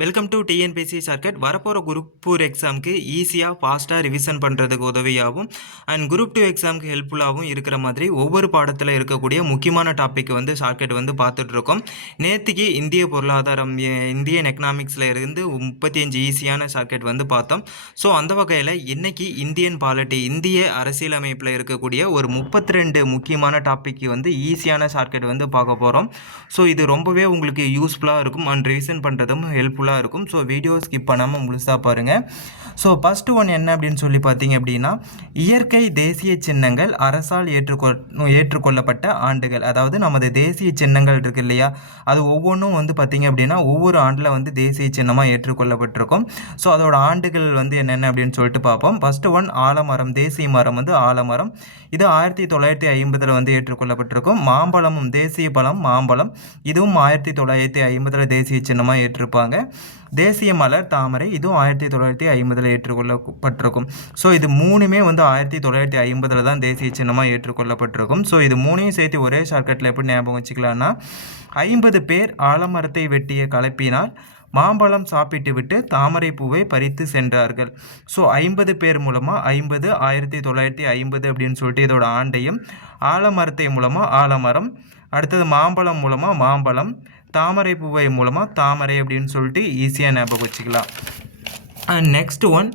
Welcome to TNPSC shortcut. வரப்போகிற group 4 எக்ஸாமுக்கு ஈஸியாக ஃபாஸ்ட்டாக ரிவிஷன் பண்ணுறதுக்கு உதவியாகவும் அண்ட் குரூப் 2 எக்ஸாமுக்கு ஹெல்ப்ஃபுல்லாகவும் இருக்கிற மாதிரி ஒவ்வொரு பாடத்தில் இருக்கக்கூடிய முக்கியமான டாபிக் வந்து ஷார்ட்கட் வந்து பார்த்துட்ருக்கோம். நேற்றுக்கு இந்திய பொருளாதாரம் இந்தியன் எக்கனாமிக்ஸில் இருந்து 35 ஈஸியான ஷார்ட்கட் வந்து பார்த்தோம். ஸோ அந்த வகையில் இன்றைக்கி இந்தியன் பாலிட்டி இந்திய அரசியலமைப்பில் இருக்கக்கூடிய ஒரு 32 முக்கியமான டாபிக் வந்து ஈஸியான ஷார்ட்கட் வந்து பார்க்க போகிறோம். ஸோ இது ரொம்பவே உங்களுக்கு யூஸ்ஃபுல்லாக இருக்கும் அண்ட் ரிவிஷன் பண்ணுறதும் ஹெல்ப்ஃபுல்லாக இருக்கும். ஸோ வீடியோ ஸ்கிப் பண்ணாமல் முழுசாக பாருங்கள். ஸோ ஃபஸ்ட்டு ஒன் என்ன அப்படின்னு சொல்லி பார்த்தீங்க அப்படின்னா, இயற்கை தேசிய சின்னங்கள் அரசால் ஏற்றுக்கொள்ளப்பட்ட ஆண்டுகள். அதாவது நமது தேசிய சின்னங்கள் இருக்குது இல்லையா, அது ஒவ்வொன்றும் வந்து பார்த்திங்க அப்படின்னா ஒவ்வொரு ஆண்டில் வந்து தேசிய சின்னமாக ஏற்றுக்கொள்ளப்பட்டிருக்கும். ஸோ அதோட ஆண்டுகள் வந்து என்னென்ன அப்படின்னு சொல்லிட்டு பார்ப்போம். ஃபஸ்ட்டு ஒன் ஆலமரம். தேசிய மரம் வந்து ஆலமரம். இது 1950 வந்து ஏற்றுக்கொள்ளப்பட்டிருக்கும். மாம்பழமும் தேசிய பழம் மாம்பழம். இதுவும் 1950 தேசிய சின்னமாக ஏற்றிருப்பாங்க. தேசிய மலர் தாமரை. இதுவும் 1950 ஏற்றுக்கொள்ளப்பட்டிருக்கும். ஸோ இது மூணுமே வந்து 1950 தான் தேசிய சின்னமாக ஏற்றுக்கொள்ளப்பட்டிருக்கும். ஸோ இது மூணையும் சேர்த்து ஒரே ஷார்ட்கட்டில் எப்படி ஞாபகம் வச்சுக்கலாம்னா, 50 பேர் ஆலமரத்தை வெட்டிய கலப்பினால் மாம்பழம் சாப்பிட்டு விட்டு தாமரை பூவை பறித்து சென்றார்கள். ஸோ 50 பேர் மூலமாக 50 1950 அப்படின்னு சொல்லிட்டு இதோட ஆண்டையும், ஆலமரத்தை மூலமாக ஆலமரம், அடுத்தது மாம்பழம் மூலமாக மாம்பழம், தாமரை பூவை மூலமாக தாமரை அப்படின்னு சொல்லிட்டு ஈஸியாக ஞாபகம் வச்சுக்கலாம். அண்ட் நெக்ஸ்ட் ஒன்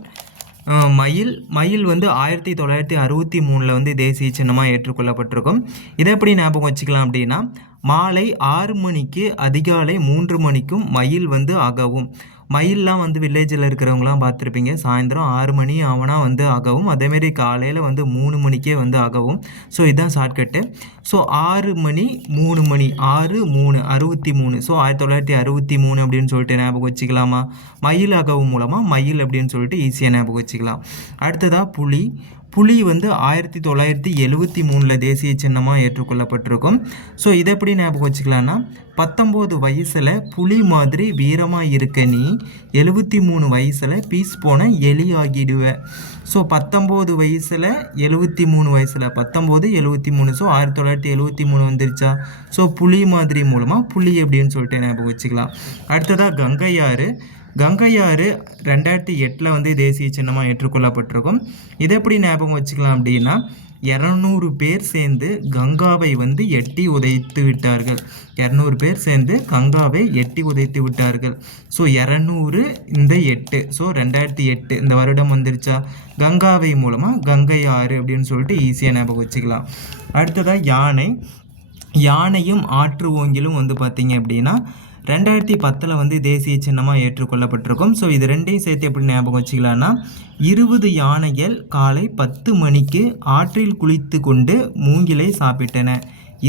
மயில். மயில் வந்து 1963 வந்து தேசிய சின்னமாக ஏற்றுக்கொள்ளப்பட்டிருக்கும். இதை எப்படி ஞாபகம் வச்சுக்கலாம் அப்படின்னா, மாலை 6 மணிக்கு அதிகாலை 3 மணிக்கும் மயில் வந்து அகவும். மயிலெலாம் வந்து வில்லேஜில் இருக்கிறவங்களாம் பார்த்துருப்பீங்க, சாயந்தரம் 6 மணி ஆவனா வந்து அகவும், அதேமாரி காலையில் வந்து 3 மணிக்கே வந்து அகவும். ஸோ இதுதான் ஷார்ட்கட்டு. ஸோ 6 மணி 3 மணி 6 3 63. ஸோ 1963 அப்படின்னு சொல்லிட்டு ஞாபகம் வச்சுக்கலாமா? மயில் அகவும் மூலமாக மயில் அப்படின்னு சொல்லிட்டு ஈஸியாக ஞாபகம் வச்சுக்கலாம். அடுத்ததாக புலி. புலி வந்து 1973 தேசிய சின்னமாக ஏற்றுக்கொள்ளப்பட்டிருக்கும். ஸோ இதை எப்படி ஞாபகம் வச்சுக்கலான்னா, 19 வயசில் புலி மாதிரி வீரமாக இருக்க நீ 73 வயசில் பீஸ் போன எலி ஆகிடுவ. ஸோ 19 வயசில் 73 வயசில் 19 73. ஸோ 1973 வந்துருச்சா? ஸோ புலி மாதிரி மூலமாக புலி அப்படின்னு சொல்லிட்டு ஞாபகம் வச்சுக்கலாம். அடுத்ததாக கங்கையாறு. கங்கையாறு 2008 வந்து தேசிய சின்னமாக ஏற்றுக்கொள்ளப்பட்டிருக்கும். இதை எப்படி ஞாபகம் வச்சுக்கலாம் அப்படின்னா, 200 பேர் சேர்ந்து கங்காவை வந்து எட்டி உதைத்து விட்டார்கள். 200 பேர் சேர்ந்து கங்காவை எட்டி உதைத்து விட்டார்கள். ஸோ 200 இந்த 8. ஸோ 2008 இந்த வருடம் வந்துருச்சா? கங்காவை மூலமாக கங்கை ஆறு அப்படின்னு சொல்லிட்டு ஈஸியாக ஞாபகம் வச்சுக்கலாம். அடுத்ததாக யானை. யானையும் ஆற்று ஓங்கிலும் வந்து பார்த்திங்க அப்படின்னா 2010 வந்து தேசிய சின்னமாக ஏற்றுக்கொள்ளப்பட்டிருக்கும். ஸோ இது ரெண்டையும் சேர்த்து எப்படி ஞாபகம் வச்சுக்கலான்னா, 20 யானைகள் காலை 10 மணிக்கு ஆற்றில் குளித்து கொண்டு மூங்கிலை சாப்பிட்டன.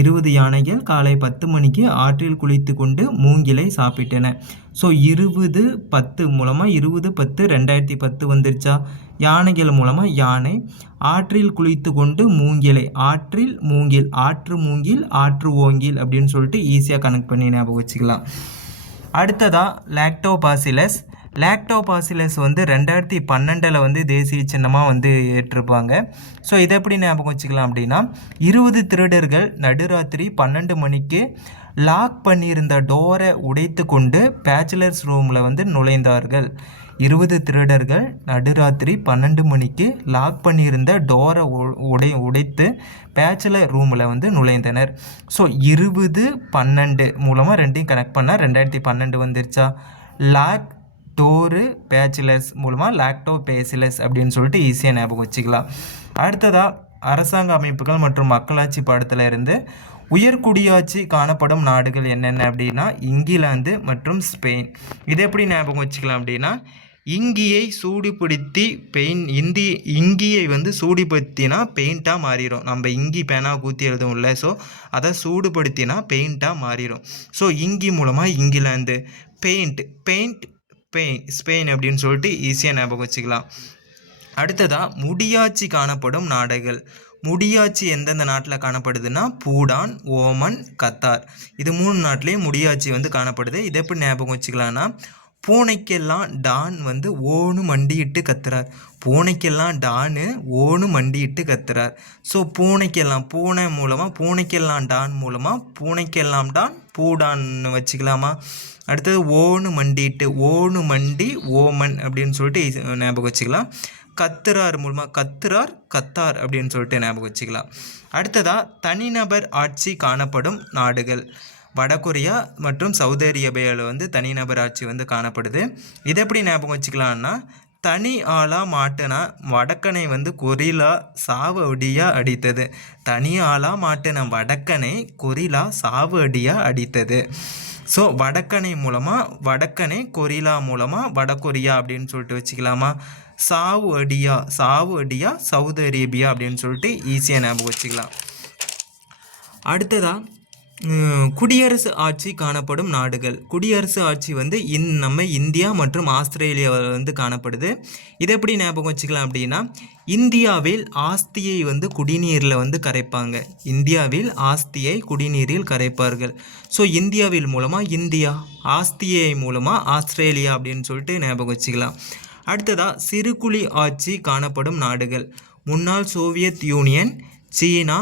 20 யானைகள் காலை 10 மணிக்கு ஆற்றில் குளித்து கொண்டு மூங்கிலை சாப்பிட்டன. ஸோ 20-10 மூலமாக 20-10 2010 வந்துருச்சா? யானைகள் மூலமாக யானை, ஆற்றில் குளித்து கொண்டு மூங்கிலை, ஆற்றில் மூங்கில், ஆற்று மூங்கில் ஆற்று ஓங்கில் அப்படின்னு சொல்லிட்டு ஈஸியாக கனெக்ட் பண்ணி ஞாபகம் வச்சுக்கலாம். அடுத்ததாக லாக்டோபாசிலஸ். லாக்டோபாசிலஸ் வந்து 2012 வந்து தேசிய சின்னமாக வந்து ஏற்றிருப்பாங்க. ஸோ இதை எப்படி ஞாபகம் வச்சுக்கலாம் அப்படின்னா, 20 திருடர்கள் நடுராத்திரி 12 மணிக்கு லாக் பண்ணியிருந்த டோரை உடைத்து கொண்டு பேச்சுலர்ஸ் ரூமில் வந்து நுழைந்தார்கள். 20 திருடர்கள் நடுராத்திரி 12 மணிக்கு லாக் பண்ணியிருந்த டோரை உடைத்து பேச்சுலர் ரூமில் வந்து நுழைந்தனர். ஸோ 20-12 மூலமாக ரெண்டையும் கனெக்ட் பண்ணால் 2012 வந்துருச்சா? லாக் டோரு பேச்சுலர்ஸ் மூலமாக லாக்டோபேசிலஸ் அப்படின்னு சொல்லிட்டு ஈஸியாக ஞாபகம் வச்சுக்கலாம். அடுத்ததாக அரசாங்க அமைப்புகள் மற்றும் மக்களாட்சி பாடத்தில் இருந்து உயர்குடியாட்சி காணப்படும் நாடுகள் என்னென்ன அப்படின்னா, இங்கிலாந்து மற்றும் ஸ்பெயின். இதை எப்படி ஞாபகம் வச்சுக்கலாம் அப்படின்னா, இங்கியை சூடுபடுத்தி இங்கியை வந்து சூடுபடுத்தினா பெயிண்ட்டாக மாறிடும். நம்ம இங்கி பேனாக ஊற்றி எழுதுவோம்ல, ஸோ அதை சூடுபடுத்தினா பெயிண்ட்டாக மாறிடும். ஸோ இங்கி மூலமாக இங்கிலாந்து, ஸ்பெயின் அப்படின்னு சொல்லிட்டு ஈஸியாக ஞாபகம் வச்சுக்கலாம். அடுத்ததாக முடியாட்சி காணப்படும் நாடுகள். முடியாட்சி எந்தெந்த நாட்டில் காணப்படுதுன்னா, பூடான், ஓமன், கத்தார். இது 3 நாட்டிலையும் முடியாட்சி வந்து காணப்படுது. இதை எப்படி ஞாபகம் வச்சுக்கலான்னா, பூனைக்கெல்லாம் டான் வந்து ஓனு மண்டியிட்டு கத்துறார். பூனைக்கெல்லாம் டானு ஓனு மண்டியிட்டு கத்துறார். ஸோ பூனைக்கெல்லாம் பூனை மூலமாக பூனைக்கெல்லாம் டான் மூலமாக பூனைக்கெல்லாம் டான் பூடான்னு வச்சுக்கலாமா? அடுத்தது ஓன்னு மண்டிட்டு, ஓன்னு மண்டி ஓமன் அப்படின்னு சொல்லிட்டு ஞாபகம் வச்சுக்கலாம். கத்துறார் மூலமாக கத்துறார் கத்தார் அப்படின்னு சொல்லிட்டு ஞாபகம் வச்சுக்கலாம். அடுத்ததாக தனிநபர் ஆட்சி காணப்படும் நாடுகள். வடகொரியா மற்றும் சவுதி அரேபியாவில் வந்து தனிநபர் ஆட்சி வந்து காணப்படுது. இதை எப்படி ஞாபகம் வச்சுக்கலான்னா, தனி ஆளாக மாட்டினா வடக்கனை வந்து கொரில்லா சாவு அடியாக அடித்தது. தனி ஆளாக மாட்டின வடக்கனை கொரில்லா சாவு அடியாக அடித்தது. ஸோ வடக்கனை மூலமாக வடக்கனை கொரில்லா மூலமாக வடகொரியா அப்படின்னு சொல்லிட்டு வச்சுக்கலாமா. சாவு அடியா சவுதி அரேபியா அப்படின்னு சொல்லிட்டு ஈஸியாக ஞாபகம் வச்சுக்கலாம். அடுத்ததாக குடியரசு ஆட்சி காணப்படும் நாடுகள். குடியரசு ஆட்சி வந்து நம்ம இந்தியா மற்றும் ஆஸ்திரேலியாவில் வந்து காணப்படுது. இதை எப்படி ஞாபகம் வச்சுக்கலாம் அப்படின்னா, இந்தியாவில் ஆஸ்தியை வந்து குடிநீரில் வந்து கரைப்பாங்க. இந்தியாவில் ஆஸ்தியை குடிநீரில் கரைப்பார்கள். ஸோ இந்தியாவில் மூலமாக இந்தியா, ஆஸ்தியை மூலமாக ஆஸ்திரேலியா அப்படின்னு சொல்லிட்டு ஞாபகம் வச்சுக்கலாம். அடுத்ததாக சிறுகுழி ஆட்சி காணப்படும் நாடுகள். முன்னாள் சோவியத் யூனியன், சீனா,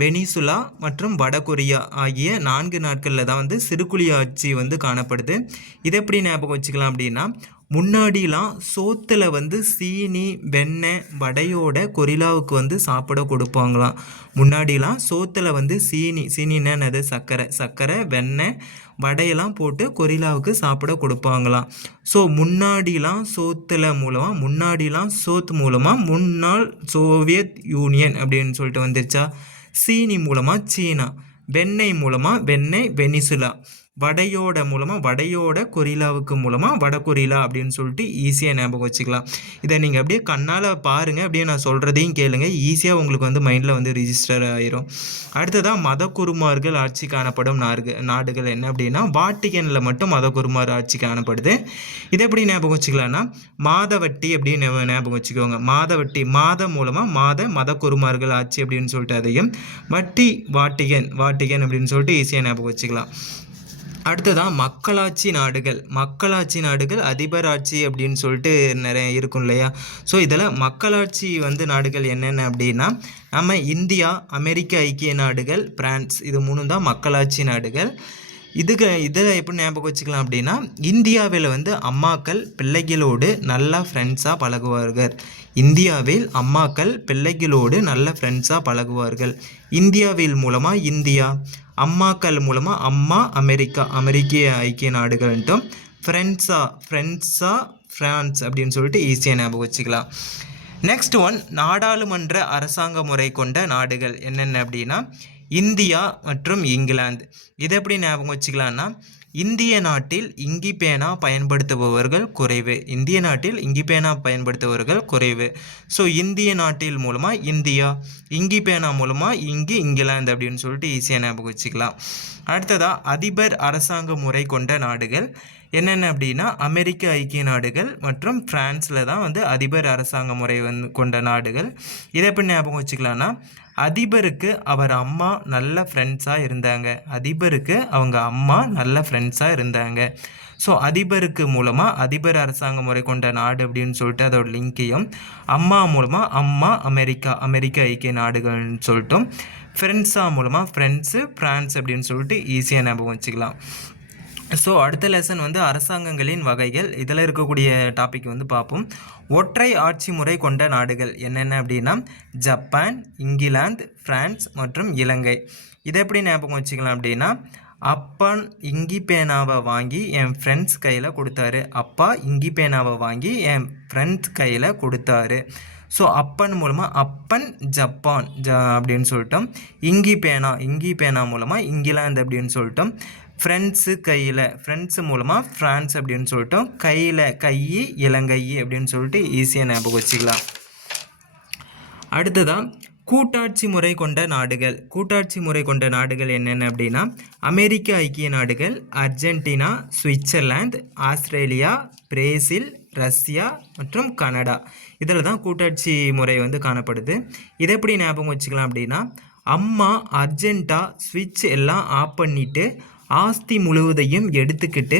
வெனிசுலா மற்றும் வடகொரியா ஆகிய 4 நாட்களில் தான் வந்து சிறுகுழி ஆட்சி வந்து காணப்படுது. இதை எப்படி ஞாபகம் வச்சுக்கலாம் அப்படின்னா, முன்னாடிலாம் சோத்தில் வந்து சீனி வெண்ணெய் வடையோட கொரில்லாவுக்கு வந்து சாப்பிட கொடுப்பாங்களாம். முன்னாடிலாம் சோத்தில் வந்து சீனின்னா என்னது, சர்க்கரை வெண்ணெய் வடையெல்லாம் போட்டு கொரில்லாவுக்கு சாப்பிட கொடுப்பாங்களாம். ஸோ முன்னாடிலாம் சோத்து மூலமாக முன்னாள் சோவியத் யூனியன் அப்படின்னு சொல்லிட்டு வந்துருச்சா. சீனி மூலமாக சீனா, வெண்ணெய் மூலமாக வெனிசுலா, வடையோட கொரில்லாவுக்கு மூலமாக வடகொரில்லா அப்படின்னு சொல்லிட்டு ஈஸியாக ஞாபகம் வச்சுக்கலாம். இதை நீங்கள் அப்படியே கண்ணால் பாருங்கள், அப்படியே நான் சொல்கிறதையும் கேளுங்க, ஈஸியாக உங்களுக்கு வந்து மைண்டில் வந்து ரிஜிஸ்டர் ஆயிரும். அடுத்ததாக மதகுருமார்கள் ஆட்சி காணப்படும் நாடுகள் என்ன அப்படின்னா, வாட்டிகனில் மட்டும் மதகுருமார் ஆட்சி காணப்படுது. இதை எப்படி ஞாபகம் வச்சுக்கலாம்னா, மாதவட்டி அப்படின்னு ஞாபகம் வச்சுக்கோங்க. மாதம் மூலமாக மதகுருமார்கள் ஆட்சி அப்படின்னு சொல்லிட்டு அதையும், வட்டி வாட்டிகன் அப்படின்னு சொல்லிட்டு ஈஸியாக ஞாபகம் வச்சுக்கலாம். அடுத்ததான் மக்களாட்சி நாடுகள் அதிபர் ஆட்சி அப்படின்னு சொல்லிட்டு நிறைய இருக்கும் இல்லையா. ஸோ இதில் மக்களாட்சி வந்து நாடுகள் என்னென்ன அப்படின்னா, நம்ம இந்தியா, அமெரிக்க ஐக்கிய நாடுகள், பிரான்ஸ், இது 3 தான் மக்களாட்சி நாடுகள். இதில் எப்படி ஞாபகம் வச்சுக்கலாம் அப்படின்னா, இந்தியாவில் வந்து அம்மாக்கள் பிள்ளைகளோடு நல்லா ஃப்ரெண்ட்ஸாக பழகுவார்கள். இந்தியாவில் மூலமாக இந்தியா, அம்மாக்கள் மூலமாக அம்மா, அமெரிக்க ஐக்கிய நாடுகள்ன்ட்டும், ஃப்ரெண்ட்ஸா ஃப்ரான்ஸ் அப்படின்னு சொல்லிட்டு ஈஸியாக ஞாபகம் வச்சுக்கலாம். நெக்ஸ்ட் ஒன், நாடாளுமன்ற அரசாங்க முறை கொண்ட நாடுகள் என்னென்ன அப்படின்னா, இந்தியா மற்றும் இங்கிலாந்து. இதை எப்படி ஞாபகம் வச்சுக்கலான்னா, இந்திய நாட்டில் இங்கி பேனா பயன்படுத்துபவர்கள் குறைவு. ஸோ இந்திய நாட்டில் மூலமாக இந்தியா, இங்கி பேனா மூலமாக இங்கிலாந்து அப்படின்னு சொல்லிட்டு ஈஸியாக ஞாபகம் வச்சுக்கலாம். அடுத்ததாக அதிபர் அரசாங்க முறை கொண்ட நாடுகள் என்னென்ன அப்படின்னா, அமெரிக்க ஐக்கிய நாடுகள் மற்றும் பிரான்ஸில் தான் வந்து அதிபர் அரசாங்க முறை வந்து கொண்ட நாடுகள். இதை எப்படி ஞாபகம் வச்சுக்கலான்னா, அதிபருக்கு அவர் அம்மா நல்ல ஃப்ரெண்ட்ஸாக இருந்தாங்க. ஸோ அதிபருக்கு மூலமாக அதிபர் அரசாங்க முறை கொண்ட நாடு அப்படின்னு சொல்லிட்டு அதோட லிங்கையும், அம்மா மூலமாக அமெரிக்க ஐக்கிய நாடுகள்னு சொல்லிட்டோம், ஃப்ரெண்ட்ஸாக மூலமாக பிரான்ஸ் அப்படின்னு சொல்லிட்டு ஈஸியாக ஞாபகம் வச்சுக்கலாம். ஸோ அடுத்த லெசன் வந்து அரசாங்கங்களின் வகைகள். இதில் இருக்கக்கூடிய டாபிக் வந்து பார்ப்போம். ஒற்றை ஆட்சி முறை கொண்ட நாடுகள் என்னென்ன அப்படின்னா, ஜப்பான், இங்கிலாந்து, பிரான்ஸ் மற்றும் இலங்கை. இதை எப்படி ஞாபகம் வச்சுக்கலாம் அப்படின்னா, அப்பன் இங்கி பேனாவை வாங்கி என் ஃப்ரெண்ட்ஸ் கையில் கொடுத்தாரு. ஸோ அப்பன் மூலமாக அப்பன் ஜப்பான் அப்படின்னு சொல்லிட்டோம். இங்கி பேனா மூலமாக இங்கிலாந்து அப்படின்னு சொல்லிட்டோம். ஃப்ரெண்ட்ஸு மூலமாக ஃப்ரான்ஸ் அப்படின்னு சொல்லிட்டோம். இலங்கை அப்படின்னு சொல்லிட்டு ஈஸியாக ஞாபகம் வச்சுக்கலாம். அடுத்ததாக கூட்டாட்சி முறை கொண்ட நாடுகள் என்னென்ன அப்படின்னா, அமெரிக்க ஐக்கிய நாடுகள், Argentina, Switzerland, Australia, Brazil, Russia மற்றும் கனடா. இதில் தான் கூட்டாட்சி முறை வந்து காணப்படுது. இதை எப்படி ஞாபகம் வச்சுக்கலாம் அப்படின்னா, அம்மா அர்ஜென்ட்டாக ஸ்விட்ச் எல்லாம் ஆஃப் பண்ணிவிட்டு ஆஸ்தி முழுவதையும் எடுத்துக்கிட்டு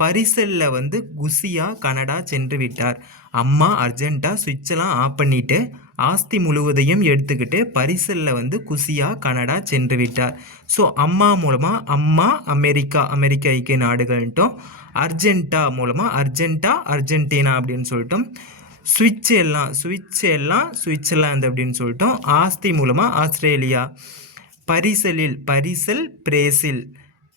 பரிசலில் வந்து குசியாக கனடா சென்று விட்டார். அம்மா அர்ஜென்ட்டாக சுவிட்செல்லாம் ஆஃப் பண்ணிவிட்டு ஆஸ்தி முழுவதையும் எடுத்துக்கிட்டு பரிசலில் வந்து குசியாக கனடா சென்று விட்டார். ஸோ அம்மா மூலமாக அமெரிக்க ஐக்கிய நாடுகள்ன்ட்டும், அர்ஜென்டா மூலமாக அர்ஜென்டா அர்ஜென்டினா அப்படின்னு சொல்லிட்டோம். சுவிட்சர்லாந்து அப்படின்னு சொல்லிட்டோம். ஆஸ்தி மூலமாக ஆஸ்திரேலியா. பரிசல் பிரேசில்.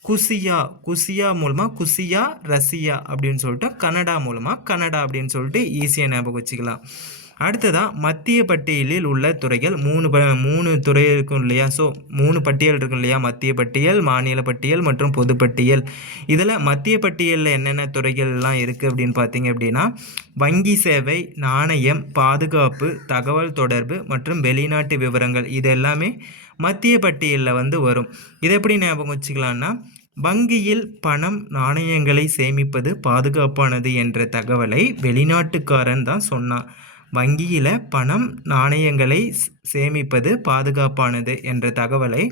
குசியா மூலமாக குசியா ரஷ்யா அப்படின்னு சொல்லிட்டு கனடா மூலமாக கனடா அப்படின்னு சொல்லிட்டு ஈஸியாக ஞாபகம் வச்சுக்கலாம். அடுத்ததாக மத்திய பட்டியலில் உள்ள துறைகள் மூணு துறை இருக்கும் இல்லையா? ஸோ 3 பட்டியல் இருக்கும் இல்லையா? மத்திய பட்டியல், மாநில பட்டியல் மற்றும் பொது பட்டியல். இதில் மத்திய பட்டியலில் என்னென்ன துறைகள்லாம் இருக்குது அப்படின்னு பார்த்தீங்க அப்படின்னா வங்கி சேவை, நாணயம், பாதுகாப்பு, தகவல் தொடர்பு மற்றும் வெளிநாட்டு விவரங்கள். இது எல்லாமே மத்திய பட்டியலில் வரும். இதை எப்படி ஞாபகம் வச்சுக்கலான்னா வங்கியில் பணம், நாணயங்களை சேமிப்பது பாதுகாப்பானது என்ற தகவலை வெளிநாட்டுக்காரன் தான் சொன்னான். வங்கியில் பணம், நாணயங்களை சேமிப்பது பாதுகாப்பானது என்ற தகவலை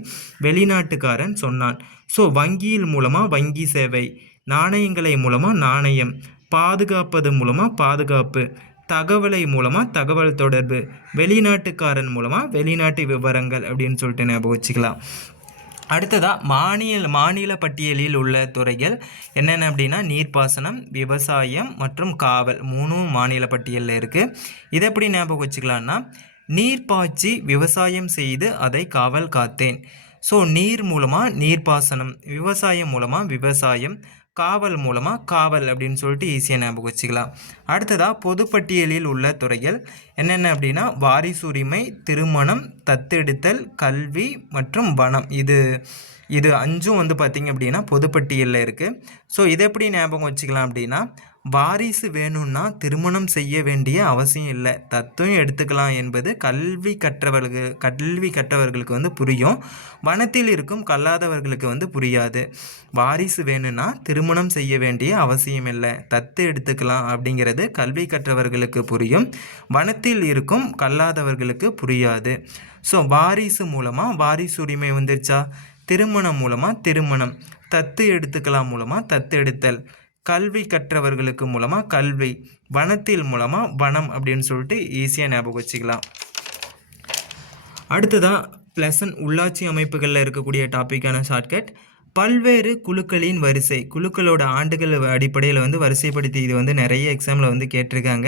வெளிநாட்டுக்காரன் சொன்னான். ஸோ வங்கியில் மூலமாக வங்கி சேவை, நாணயங்களை மூலமாக நாணயம், பாதுகாப்பது மூலமாக பாதுகாப்பு, தகவலை மூலமாக தகவல் தொடர்பு, வெளிநாட்டுக்காரன் மூலமாக வெளிநாட்டு விவரங்கள் அப்படின்னு சொல்லிட்டு ஞாபகம் வச்சுக்கலாம். அடுத்ததாக மாநில பட்டியலில் உள்ள துறைகள் என்னென்ன அப்படின்னா நீர்ப்பாசனம், விவசாயம் மற்றும் காவல். 3 மாநில பட்டியலில் இருக்குது. இதை எப்படி ஞாபகம் வச்சுக்கலான்னா நீர் பாய்ச்சி விவசாயம் செய்து அதை காவல் காத்தேன். ஸோ நீர் மூலமாக நீர்ப்பாசனம், விவசாயம் மூலமாக விவசாயம், காவல் மூலமாக காவல் அப்படின்னு சொல்லிட்டு ஈஸியாக ஞாபகம் வச்சுக்கலாம். அடுத்ததாக பொதுப்பட்டியலில் உள்ள துறைகள் என்னென்ன அப்படின்னா வாரிசுரிமை, திருமணம், தத்தெடுத்தல், கல்வி மற்றும் வனம். இது 5 பார்த்திங்க அப்படின்னா பொதுப்பட்டியலில் இருக்குது. ஸோ இதை எப்படி ஞாபகம் வச்சுக்கலாம் அப்படின்னா வாரிசு வேணும்னா திருமணம் செய்ய வேண்டிய அவசியம் இல்லை, தத்துவம் எடுத்துக்கலாம் என்பது கல்வி கற்றவர்களுக்கு புரியும். வனத்தில் இருக்கும் கல்லாதவர்களுக்கு புரியாது. வாரிசு வேணும்னா திருமணம் செய்ய வேண்டிய அவசியம் இல்லை, தத்து எடுத்துக்கலாம் அப்படிங்கிறது கல்வி கற்றவர்களுக்கு புரியும். வனத்தில் இருக்கும் கல்லாதவர்களுக்கு புரியாது. ஸோ வாரிசு மூலமாக வாரிசுரிமை வந்துருச்சா, திருமணம் மூலமாக திருமணம், தத்து எடுத்துக்கலாம் மூலமாக தத்து எடுத்தல், கல்வி கற்றவர்களுக்கு மூலமாக கல்வி, வனத்தில் மூலமாக வனம் அப்படின்னு சொல்லிட்டு ஈஸியாக ஞாபகம் வச்சுக்கலாம். அடுத்ததாக +1 உள்ளாட்சி அமைப்புகளில் இருக்கக்கூடிய டாப்பிக்கான ஷார்ட்கட். பல்வேறு குழுக்களின் வரிசை, குழுக்களோட ஆண்டுகள் அடிப்படையில் வரிசைப்படுத்தி இது நிறைய எக்ஸாமில் கேட்டிருக்காங்க.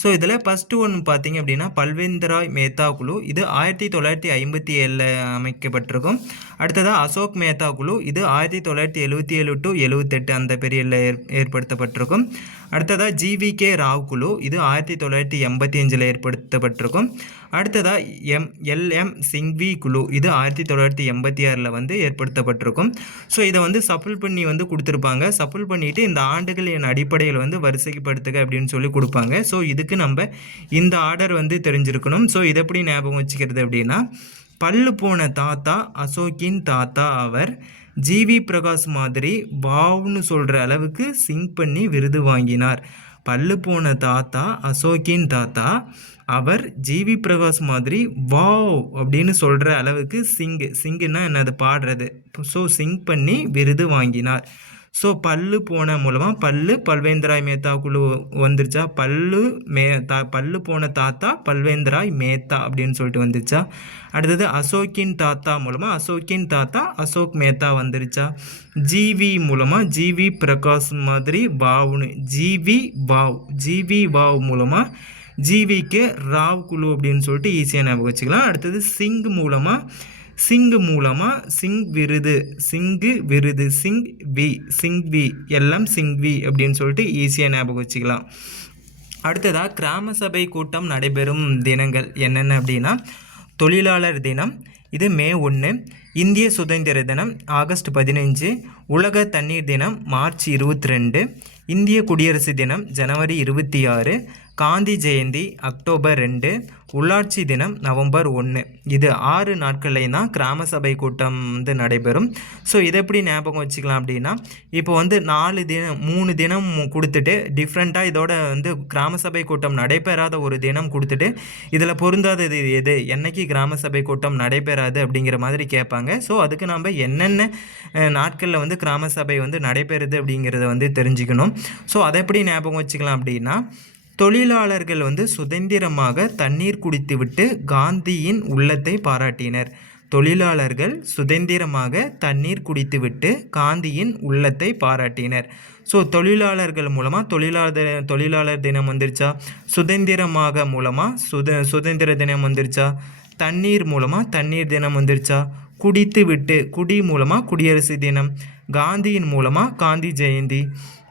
ஸோ இதில் ஃபஸ்ட்டு ஒன்று பார்த்திங்க அப்படின்னா பல்வேந்திராய் மேத்தா குழு. இது 1957 அமைக்கப்பட்டிருக்கும். அடுத்ததாக அசோக் மேத்தா குழு. இது 1977 to 78 அந்த பீரியடில் ஏற்படுத்தப்பட்டிருக்கும். அடுத்ததாக GVK ராவ் குழு. இது 1985 ஏற்படுத்தப்பட்டிருக்கும். அடுத்ததாக LM சிங்வி குழு. இது 1986 ஏற்படுத்தப்பட்டிருக்கும். ஸோ இதை சஃபில் பண்ணி கொடுத்துருப்பாங்க. சஃபில் பண்ணிவிட்டு இந்த ஆண்டுகளின் அடிப்படையில் வரிசைப்படுத்துக அப்படின்னு சொல்லி கொடுப்பாங்க. ஸோ இதுக்கு நம்ம இந்த ஆர்டர் தெரிஞ்சிருக்கணும். ஸோ இதை எப்படி ஞாபகம் வச்சுக்கிறது அப்படின்னா பல்லு போன தாத்தா அசோக்கின் தாத்தா அவர் ஜிவி பிரகாஷ் மாதிரி வாவ்னு சொல்கிற அளவுக்கு சிங் பண்ணி விருது வாங்கினார். பல்லு போன தாத்தா அசோக்கின் தாத்தா அவர் ஜிவி பிரகாஷ் மாதிரி வாவ் அப்படின்னு சொல்கிற அளவுக்கு சிங்குன்னா என்னது பாடுறது. ஸோ சிங் பண்ணி விருது வாங்கினார். ஸோ பல்லு போன மூலமாக பல்வேந்திராய் மேத்தா குழு வந்துருச்சா. பல்லு போன தாத்தா பல்வேந்திராய் மேத்தா அப்படின்னு சொல்லிட்டு வந்துருச்சா. அடுத்தது அசோக்கின் தாத்தா மூலமாக அசோக்கின் தாத்தா அசோக் மேத்தா வந்துருச்சா. ஜிவி மூலமாக ஜிவி பிரகாஷ் மாதிரி வாவ்னு ஜிவி வாவ் மூலமாக ஜிவிக்கு ராவ் குழு அப்படின்னு சொல்லிட்டு ஈஸியாக ஞாபகம் வச்சுக்கலாம். அடுத்தது சிங் மூலமாக சிங் விருது சிங்வி எல்லாம் சிங்வி அப்படின்னு சொல்லிட்டு ஈஸியாக ஞாபகம் வச்சுக்கலாம். அடுத்ததாக கிராம சபை கூட்டம் நடைபெறும் தினங்கள் என்னென்ன அப்படின்னா தொழிலாளர் தினம், இது மே 1, இந்திய சுதந்திர தினம் ஆகஸ்ட் 15, உலக தண்ணீர் தினம் மார்ச் 22, இந்திய குடியரசு தினம் ஜனவரி 26, காந்தி ஜெயந்தி அக்டோபர் 2, உள்ளாட்சி தினம் நவம்பர் 1. இது 6 நாட்கள்லையும் தான் கிராம சபை கூட்டம் நடைபெறும். ஸோ இதை எப்படி ஞாபகம் வச்சுக்கலாம் அப்படின்னா இப்போ 3 தினம் கொடுத்துட்டு டிஃப்ரெண்ட்டாக இதோட கிராம சபை கூட்டம் நடைபெறாத ஒரு தினம் கொடுத்துட்டு இதில் பொருந்தாதது எது, என்னைக்கு கிராம சபை கூட்டம் நடைபெறாது அப்படிங்கிற மாதிரி கேட்பாங்க. ஸோ அதுக்கு நம்ம என்னென்ன நாட்களில் கிராம சபை நடைபெறுது அப்படிங்கிறத தெரிஞ்சுக்கணும். ஸோ அதை எப்படி ஞாபகம் வச்சுக்கலாம் அப்படின்னா தொழிலாளர்கள் சுதந்திரமாக தண்ணீர் குடித்துவிட்டு காந்தியின் உள்ளத்தை பாராட்டினர். தொழிலாளர்கள் சுதந்திரமாக தண்ணீர் குடித்துவிட்டு காந்தியின் உள்ளத்தை பாராட்டினர். ஸோ தொழிலாளர்கள் மூலமாக தொழிலாளர் தினம் வந்துருச்சா, சுதந்திரமாக மூலமாக சுதந்திர தினம் வந்துருச்சா, தண்ணீர் மூலமாக தண்ணீர் தினம் வந்துருச்சா, குடித்து விட்டு குடி மூலமாக குடியரசு தினம், காந்தியின் மூலமாக காந்தி ஜெயந்தி,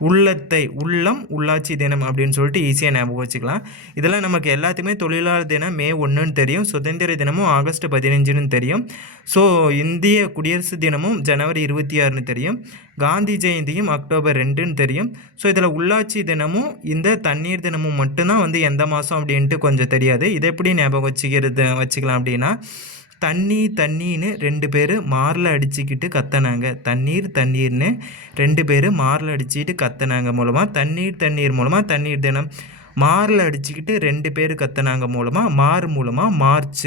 உள்ளம் உள்ளாட்சி தினம் அப்படின்னு சொல்லிட்டு ஈஸியாக ஞாபகம் வச்சுக்கலாம். இதெல்லாம் நமக்கு எல்லாத்துக்குமே தொழிலாளர் தினம் மே 1ன்னு தெரியும், சுதந்திர தினமும் ஆகஸ்ட் 15ன்னு தெரியும். ஸோ இந்திய குடியரசு தினமும் ஜனவரி 26ன்னு தெரியும், காந்தி ஜெயந்தியும் அக்டோபர் 2ன்னு தெரியும். ஸோ இதில் உள்ளாட்சி தினமும் இந்த தண்ணீர் தினமும் மட்டும்தான் வந்து எந்த மாதம் அப்படின்ட்டு கொஞ்சம் தெரியாது. இதை எப்படி ஞாபகம் வச்சுக்கலாம் அப்படின்னா, தண்ணின்னு 2 பேர் மாரில் அடிச்சுக்கிட்டு கத்தினாங்க. தண்ணீர்னு 2 பேர் மாரில் அடிச்சுக்கிட்டு கத்தினாங்க மூலமாக தண்ணீர் மூலமாக தண்ணீர் தினம். மாரில் அடிச்சுக்கிட்டு 2 பேர் கத்தினாங்க மூலமாக மார்ச்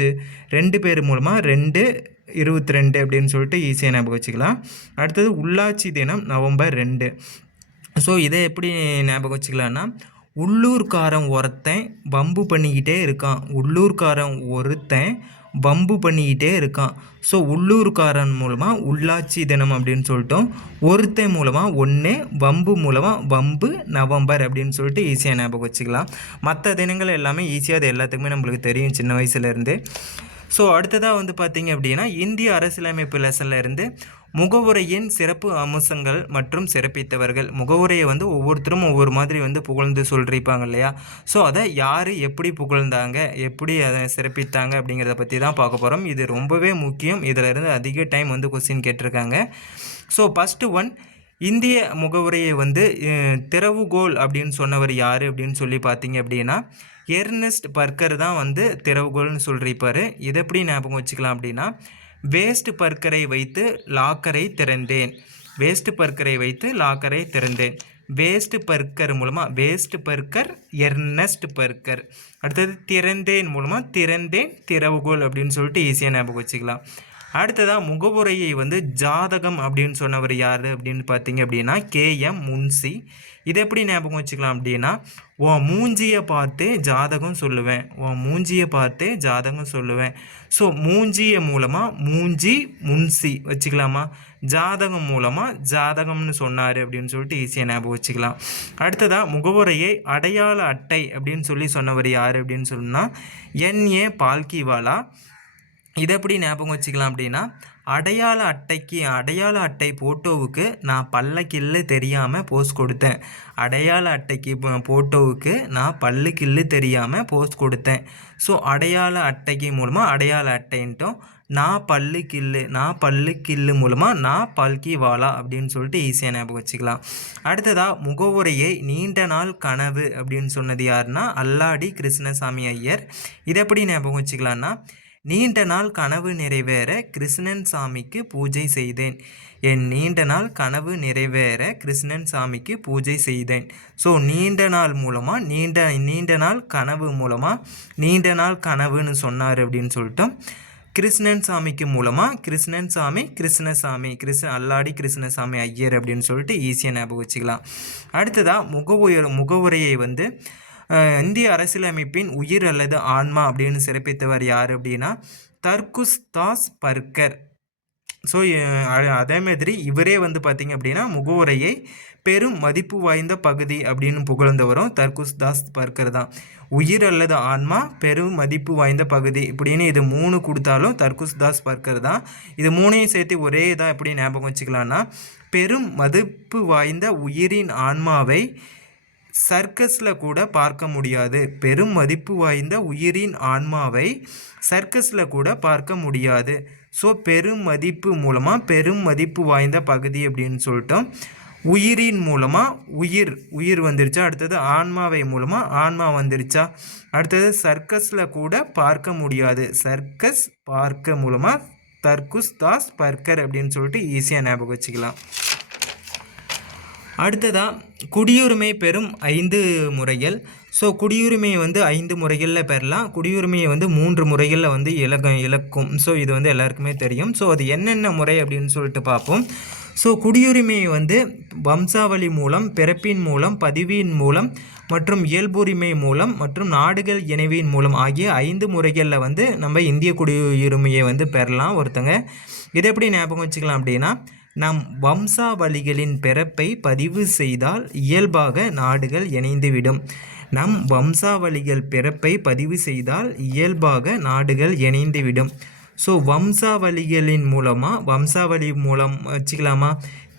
2 பேர் மூலமாக 2/22 அப்படின்னு சொல்லிட்டு ஈஸியாக ஞாபகம் வச்சுக்கலாம். அடுத்தது உள்ளாட்சி தினம் நவம்பர் 2. ஸோ இதை எப்படி ஞாபகம் வச்சுக்கலான்னா, உள்ளூர்காரன் ஒருத்தன் பம்பு பண்ணிக்கிட்டே இருக்கான். ஸோ உள்ளூர்காரன் மூலமாக உள்ளாட்சி தினம் அப்படின்னு சொல்லிட்டோம். ஒருத்தன் மூலமாக 1, வம்பு மூலமாக வம்பு நவம்பர் அப்படின்னு சொல்லிட்டு ஈஸியாக ஞாபகம் வச்சுக்கலாம். மற்ற தினங்கள் எல்லாமே ஈஸியாக அது எல்லாத்துக்குமே நம்மளுக்கு தெரியும் சின்ன வயசுலேருந்து. ஸோ அடுத்ததாக வந்து பார்த்திங்க அப்படின்னா, இந்திய அரசியலமைப்பு லெசனில் இருந்து முகவுரையின் சிறப்பு அம்சங்கள் மற்றும் சிறப்பித்தவர்கள். முகவுரையை வந்து ஒவ்வொருத்தரும் ஒவ்வொரு மாதிரி வந்து புகழ்ந்து சொல்லியிருப்பாங்க இல்லையா. ஸோ அதை யார் எப்படி புகழ்ந்தாங்க, எப்படி அதை சிறப்பித்தாங்க அப்படிங்கிறத பற்றி தான் பார்க்க போகிறோம். இது ரொம்பவே முக்கியம். இதில் இருந்து அதிக டைம் வந்து கொஸ்டின் கேட்டிருக்காங்க. ஸோ ஃபஸ்ட்டு ஒன், இந்திய முகவுரையை வந்து திறவுகோல் அப்படின்னு சொன்னவர் யார் அப்படின்னு சொல்லி பார்த்தீங்க அப்படின்னா, எர்னஸ்ட் பர்க்கர் தான் வந்து திறவுகோல்னு சொல்லியிருப்பார். இதை எப்படி ஞாபகம் வச்சுக்கலாம் அப்படின்னா, வேஸ்ட் பர்க்கரை வைத்து லாக்கரை திறந்தேன். West Burger Ernest Burger. அடுத்தது திறந்தேன் மூலமாக திறந்தேன் திறவுகோல் அப்படின்னு சொல்லிட்டு ஈஸியாக ஞாபகம் வச்சுக்கலாம். அடுத்ததாக முகவுரையை வந்து ஜாதகம் அப்படின்னு சொன்னவர் யார் அப்படின்னு பார்த்தீங்க அப்படின்னா, KM முன்சி. இதை எப்படி ஞாபகம் வச்சுக்கலாம் அப்படின்னா, உன் மூஞ்சியை பார்த்தே ஜாதகம் சொல்லுவேன். ஸோ மூஞ்சிய மூலமாக மூஞ்சி முன்சி வச்சுக்கலாமா, ஜாதகம் மூலமாக ஜாதகம்னு சொன்னார் அப்படின்னு சொல்லிட்டு ஈஸியாக ஞாபகம் வச்சுக்கலாம். அடுத்ததாக முகவுரையை அடையாள அட்டை அப்படின்னு சொன்னவர் யார் அப்படின்னு சொன்னால் NA பால்கிவாலா. இதை எப்படி ஞாபகம் வச்சுக்கலாம் அப்படின்னா, அடையாள அட்டை ஃபோட்டோவுக்கு நான் பல்லக்கில்லு தெரியாமல் போஸ்ட் கொடுத்தேன். ஸோ அடையாள அட்டைக்கு மூலமாக அடையாள அட்டைன்ட்டோம், நான் பல்லு கில்லு மூலமாக நான் பால்கிவாலா அப்படின்னு சொல்லிட்டு ஈஸியாக ஞாபகம் வச்சுக்கலாம். அடுத்ததாக முகவுரையை நீண்ட நாள் கனவு அப்படின்னு சொன்னது யாருன்னா அல்லாடி கிருஷ்ணசாமி ஐயர். இதை எப்படி ஞாபகம் வச்சுக்கலான்னா, நீண்ட நாள் கனவு நிறைவேற கிருஷ்ணன் சாமிக்கு பூஜை செய்தேன். என் நீண்ட நாள் கனவு நிறைவேற கிருஷ்ணன் சாமிக்கு பூஜை செய்தேன். ஸோ நீண்ட நாள் மூலமாக நீண்ட நாள் கனவு மூலமாக நீண்ட நாள் கனவுன்னு சொன்னார் அப்படின்னு சொல்லிட்டோம். கிருஷ்ணன் சாமிக்கு மூலமாக அல்லாடி கிருஷ்ணசாமி ஐயர் அப்படின்னு சொல்லிட்டு ஈஸியாக ஞாபகம் வச்சுக்கலாம். அடுத்ததாக முகவுரையை வந்து இந்திய அரசியலமைப்பின் உயிர் அல்லது ஆன்மா அப்படின்னு சிறப்பித்தவர் யார் அப்படின்னா தர்குஸ்தாஸ் பர்க்கர். ஸோ அதே மாதிரி இவரே வந்து பார்த்திங்க அப்படின்னா முகவுரையை பெரும் மதிப்பு வாய்ந்த பகுதி அப்படின்னு புகழ்ந்தவரும் தர்குஸ்தாஸ் பர்க்கர் தான். உயிர் அல்லது ஆன்மா, பெரும் மதிப்பு வாய்ந்த பகுதி இப்படின்னு இது 3 கொடுத்தாலும் தர்குஸ்தாஸ் பர்க்கர் தான். இது 3ஐயும் சேர்த்து ஒரே இதாக எப்படி ஞாபகம் வச்சுக்கலான்னா, பெரும் மதிப்பு வாய்ந்த உயிரின் ஆன்மாவை சர்க்கஸில் கூட பார்க்க முடியாது. பெரும் மதிப்பு வாய்ந்த உயிரின் ஆன்மாவை சர்க்கஸில் கூட பார்க்க முடியாது. ஸோ பெரும் மதிப்பு மூலமாக பெரும் மதிப்பு வாய்ந்த பகுதி அப்படின்னு சொல்லிட்டோம். உயிரின் மூலமாக உயிர் வந்துருச்சா, அடுத்தது ஆன்மாவை மூலமாக ஆன்மா வந்துருச்சா, அடுத்தது சர்க்கஸில் கூட பார்க்க முடியாது, சர்க்கஸ் பார்க்க மூலமாக தர்குஸ்தாஸ் பர்க்கர் அப்படின்னு சொல்லிட்டு ஈஸியாக ஞாபகம் வச்சுக்கலாம். அடுத்ததாக குடியுரிமை பெறும் 5 முறைகள். ஸோ குடியுரிமையை வந்து 5 முறைகளில் பெறலாம். குடியுரிமையை வந்து 3 முறைகளில் வந்து இழக்கும். ஸோ இது வந்து எல்லாருக்குமே தெரியும். ஸோ அது என்னென்ன முறை அப்படின்னு சொல்லிட்டு பார்ப்போம். ஸோ குடியுரிமையை வந்து வம்சாவளி மூலம், பிறப்பின் மூலம், பதிவின் மூலம் மற்றும் இயல்புரிமை மூலம் மற்றும் நாடுகள் இணைவின் மூலம் ஆகிய 5 முறைகளில் வந்து நம்ம இந்திய குடியுரிமையை வந்து பெறலாம் ஒருத்தங்க. இதை எப்படி ஞாபகம் வச்சுக்கலாம் அப்படின்னா, நம் வம்சாவளிகளின் பிறப்பை பதிவு செய்தால் இயல்பாக நாடுகள் இணைந்துவிடும். நம் வம்சாவளிகள் பிறப்பை பதிவு செய்தால் இயல்பாக நாடுகள் இணைந்துவிடும். ஸோ வம்சாவளிகளின் மூலமாக வம்சாவளி மூலம் வச்சுக்கலாமா,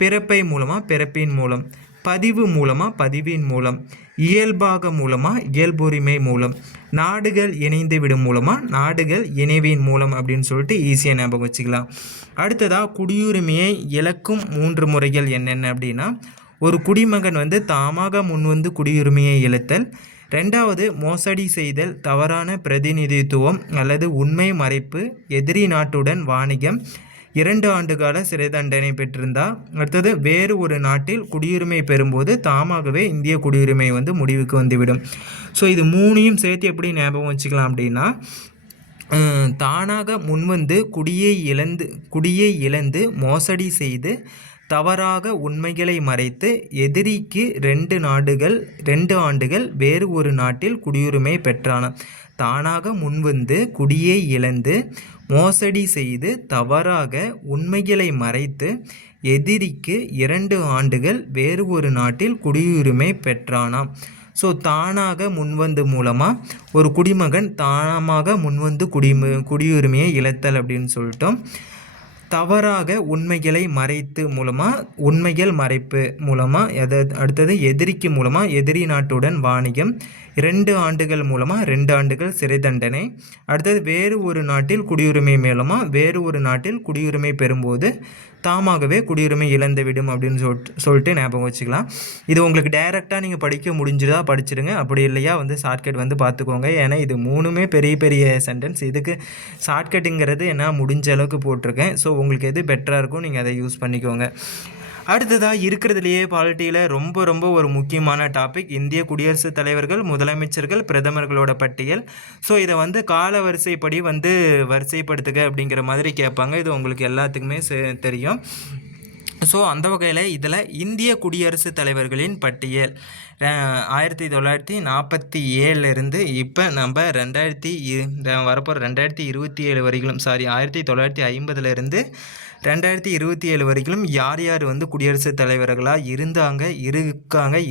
பிறப்பை மூலமாக பிறப்பின் மூலம், பதிவு மூலமாக பதிவின் மூலம், இயல்பாக மூலமாக இயல்புரிமை மூலம், நாடுகள் இணைந்து விடும் மூலமாக நாடுகள் இணைவின் மூலம் அப்படின்னு சொல்லிட்டு ஈஸியாக ஞாபகம் வச்சுக்கலாம். அடுத்ததாக குடியுரிமையை இழக்கும் 3 முறைகள் என்னென்ன அப்படின்னா, ஒரு குடிமகன் வந்து தாமாக முன்வந்து குடியுரிமையை இழத்தல், 2வது மோசடி செய்தல், தவறான பிரதிநிதித்துவம் அல்லது உண்மை மறைப்பு, எதிரி நாட்டுடன் வாணிகம், 2 ஆண்டுகால சிறை தண்டனை பெற்றிருந்தால், அடுத்தது வேறு ஒரு நாட்டில் குடியுரிமை பெறும்போது தாமாகவே இந்திய குடியுரிமை வந்து முடிவுக்கு வந்துவிடும். ஸோ இது 3ஐயும் சேர்த்து எப்படி ஞாபகம் வச்சுக்கலாம் அப்படின்னா, தானாக முன்வந்து குடியை இழந்து மோசடி செய்து தவறாக உண்மைகளை மறைத்து எதிரிக்கு 2 ஆண்டுகள் வேறு ஒரு நாட்டில் குடியுரிமை பெற்றான. தானாக முன்வந்து குடியை இழந்து மோசடி செய்து தவறாக உண்மைகளை மறைத்து எதிரிக்கு 2 ஆண்டுகள் வேறு ஒரு நாட்டில் குடியுரிமை பெற்றானாம். ஸோ தானாக முன்வந்து மூலமாக ஒரு குடிமகன் தானாக முன்வந்து குடியுரிமையை இழத்தல் அப்படின்னு சொல்லிட்டோம். தவறாக உண்மைகளை மறைத்து மூலமாக உண்மைகள் மறைப்பு மூலமாக, அடுத்தது எதிரிக்கு மூலமாக எதிரி நாட்டுடன் வாணிகம், 2 ஆண்டுகள் மூலமாக 2 ஆண்டுகள் சிறை தண்டனை, அடுத்தது வேறு ஒரு நாட்டில் குடியுரிமை மூலமாக வேறு ஒரு நாட்டில் குடியுரிமை பெறும்போது தாமாகவே குடியுரிமை இழந்துவிடும் அப்படின்னு சொல்லிட்டு ஞாபகம் வச்சுக்கலாம். இது உங்களுக்கு டைரெக்டாக நீங்கள் படிக்க முடிஞ்சுதா படிச்சிடுங்க, அப்படி இல்லையா வந்து ஷார்ட்கட் வந்து பார்த்துக்கோங்க. ஏன்னா இது 3மே பெரிய பெரிய சென்டென்ஸ். இதுக்கு ஷார்ட்கட்டுங்கிறது என்ன முடிஞ்ச அளவுக்கு போட்டிருக்கேன். ஸோ உங்களுக்கு எது பெட்டராக இருக்கும் நீங்கள் அதை யூஸ் பண்ணிக்கோங்க. அடுத்ததாக இருக்கிறதுலையே பாலிட்டியில் ரொம்ப ஒரு முக்கியமான டாபிக் இந்திய குடியரசுத் தலைவர்கள், முதலமைச்சர்கள், பிரதமர்களோட பட்டியல். ஸோ இதை வந்து கால வரிசைப்படி வந்து வரிசைப்படுத்துக அப்படிங்கிற மாதிரி கேட்பாங்க. இது உங்களுக்கு எல்லாத்துக்குமே தெரியும். ஸோ அந்த வகையில் இதில் இந்திய குடியரசுத் தலைவர்களின் பட்டியல் 1947 இப்போ நம்ம வரப்போகிற 2027 வரைக்கும், 1950 2027 வரைக்கும் யார் வந்து குடியரசுத் தலைவர்களாக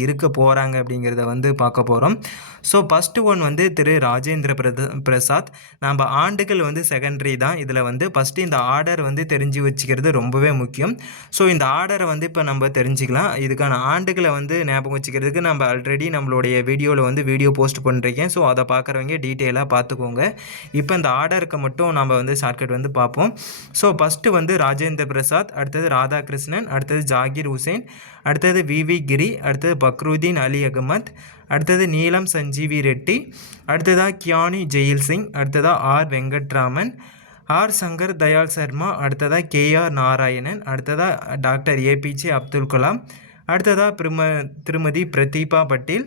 இருக்க போகிறாங்க அப்படிங்கிறத வந்து பார்க்க போகிறோம். ஸோ ஃபஸ்ட்டு ஒன் வந்து திரு ராஜேந்திர பிரசாத். நம்ம ஆண்டுகள் வந்து செகண்டரி தான். இதில் வந்து ஃபஸ்ட்டு இந்த ஆர்டர் வந்து தெரிஞ்சு வச்சுக்கிறது ரொம்பவே முக்கியம். ஸோ இந்த ஆர்டரை வந்து இப்போ நம்ம தெரிஞ்சுக்கலாம். இதுக்கான ஆண்டுகளை வந்து ஞாபகம் வச்சுக்கிறதுக்கு நம்ம ஆல்ரெடி நம்மளுடைய வீடியோவில் வந்து வீடியோ போஸ்ட் பண்ணிருக்கேன். ஸோ அதை பார்க்குறவங்க டீட்டெயிலாக பார்த்துக்கோங்க. இப்போ இந்த ஆர்டருக்கு மட்டும் நம்ம வந்து ஷார்ட்கட் வந்து பார்ப்போம். ஸோ ஃபஸ்ட்டு வந்து ராஜேந்திர பிரசாத், அடுத்தது ராதாகிருஷ்ணன், அடுத்தது ஜாகிர் ஹுசேன், அடுத்தது விவி கிரி, அடுத்தது பக்ருதீன் அலி அகமத், அடுத்தது நீலம் சஞ்சீவி ரெட்டி, அடுத்ததாக கியானி ஜெயில் சிங், அடுத்ததாக ஆர் வெங்கட்ராமன், ஆர் சங்கர் தயாள் சர்மா, அடுத்ததாக கேஆர் நாராயணன், அடுத்ததாக டாக்டர் ஏபிஜே அப்துல் கலாம், அடுத்ததாக திருமதி பிரதீபா பட்டேல்,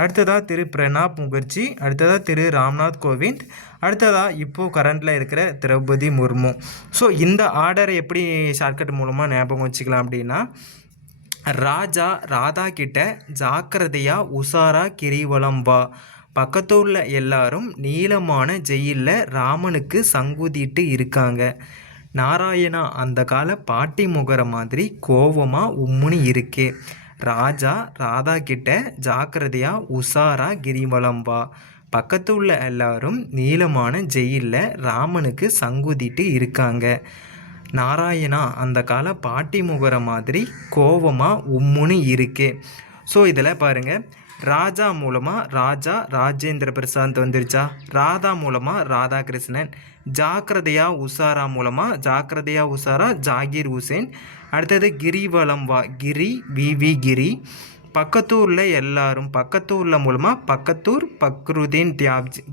அடுத்ததாக திரு பிரணாப் முகர்ஜி, அடுத்ததாக திரு ராம்நாத் கோவிந்த், அடுத்ததாக இப்போது கரண்டில் இருக்கிற திரௌபதி முர்மு. ஸோ இந்த ஆர்டரை எப்படி ஷார்ட்கட் மூலமாக ஞாபகம் வச்சுக்கலாம் அப்படின்னா, ராதா கிட்ட ஜாக்கிரதையா உஷாரா கிரிவலம் வா, பக்கத்தூரில் எல்லாரும் நீளமான ஜெயிலில் ராமனுக்கு சங்குதிட்டு இருக்காங்க, நாராயணா அந்த கால பாட்டி முகர மாதிரி கோவமாக உம்முனி இருக்கே, ராதா கிட்ட ஜாக்கிரதையா உஷாரா கிரிவலம் வா, பக்கத்து உள்ள எல்லாரும் நீளமான ஜெயிலில் ராமனுக்கு சங்குதிட்டு இருக்காங்க, நாராயணா அந்த கால பாட்டி முகர மாதிரி கோவமாக உம்முன்னு இருக்கே. ஸோ இதில் பாருங்கள், ராஜா மூலமாக ராஜேந்திர பிரசாத் வந்துருச்சா, ராதா மூலமாக ராதாகிருஷ்ணன், ஜாக்கிரதையா உஷாரா மூலமாக ஜாக்கிரதையா உஷாரா ஜாகிர் ஹுசேன், அடுத்தது கிரிவலம் வா கிரி விவி கிரி, பக்கத்தூரில் எல்லாரும் பக்கத்தூரில் மூலமாக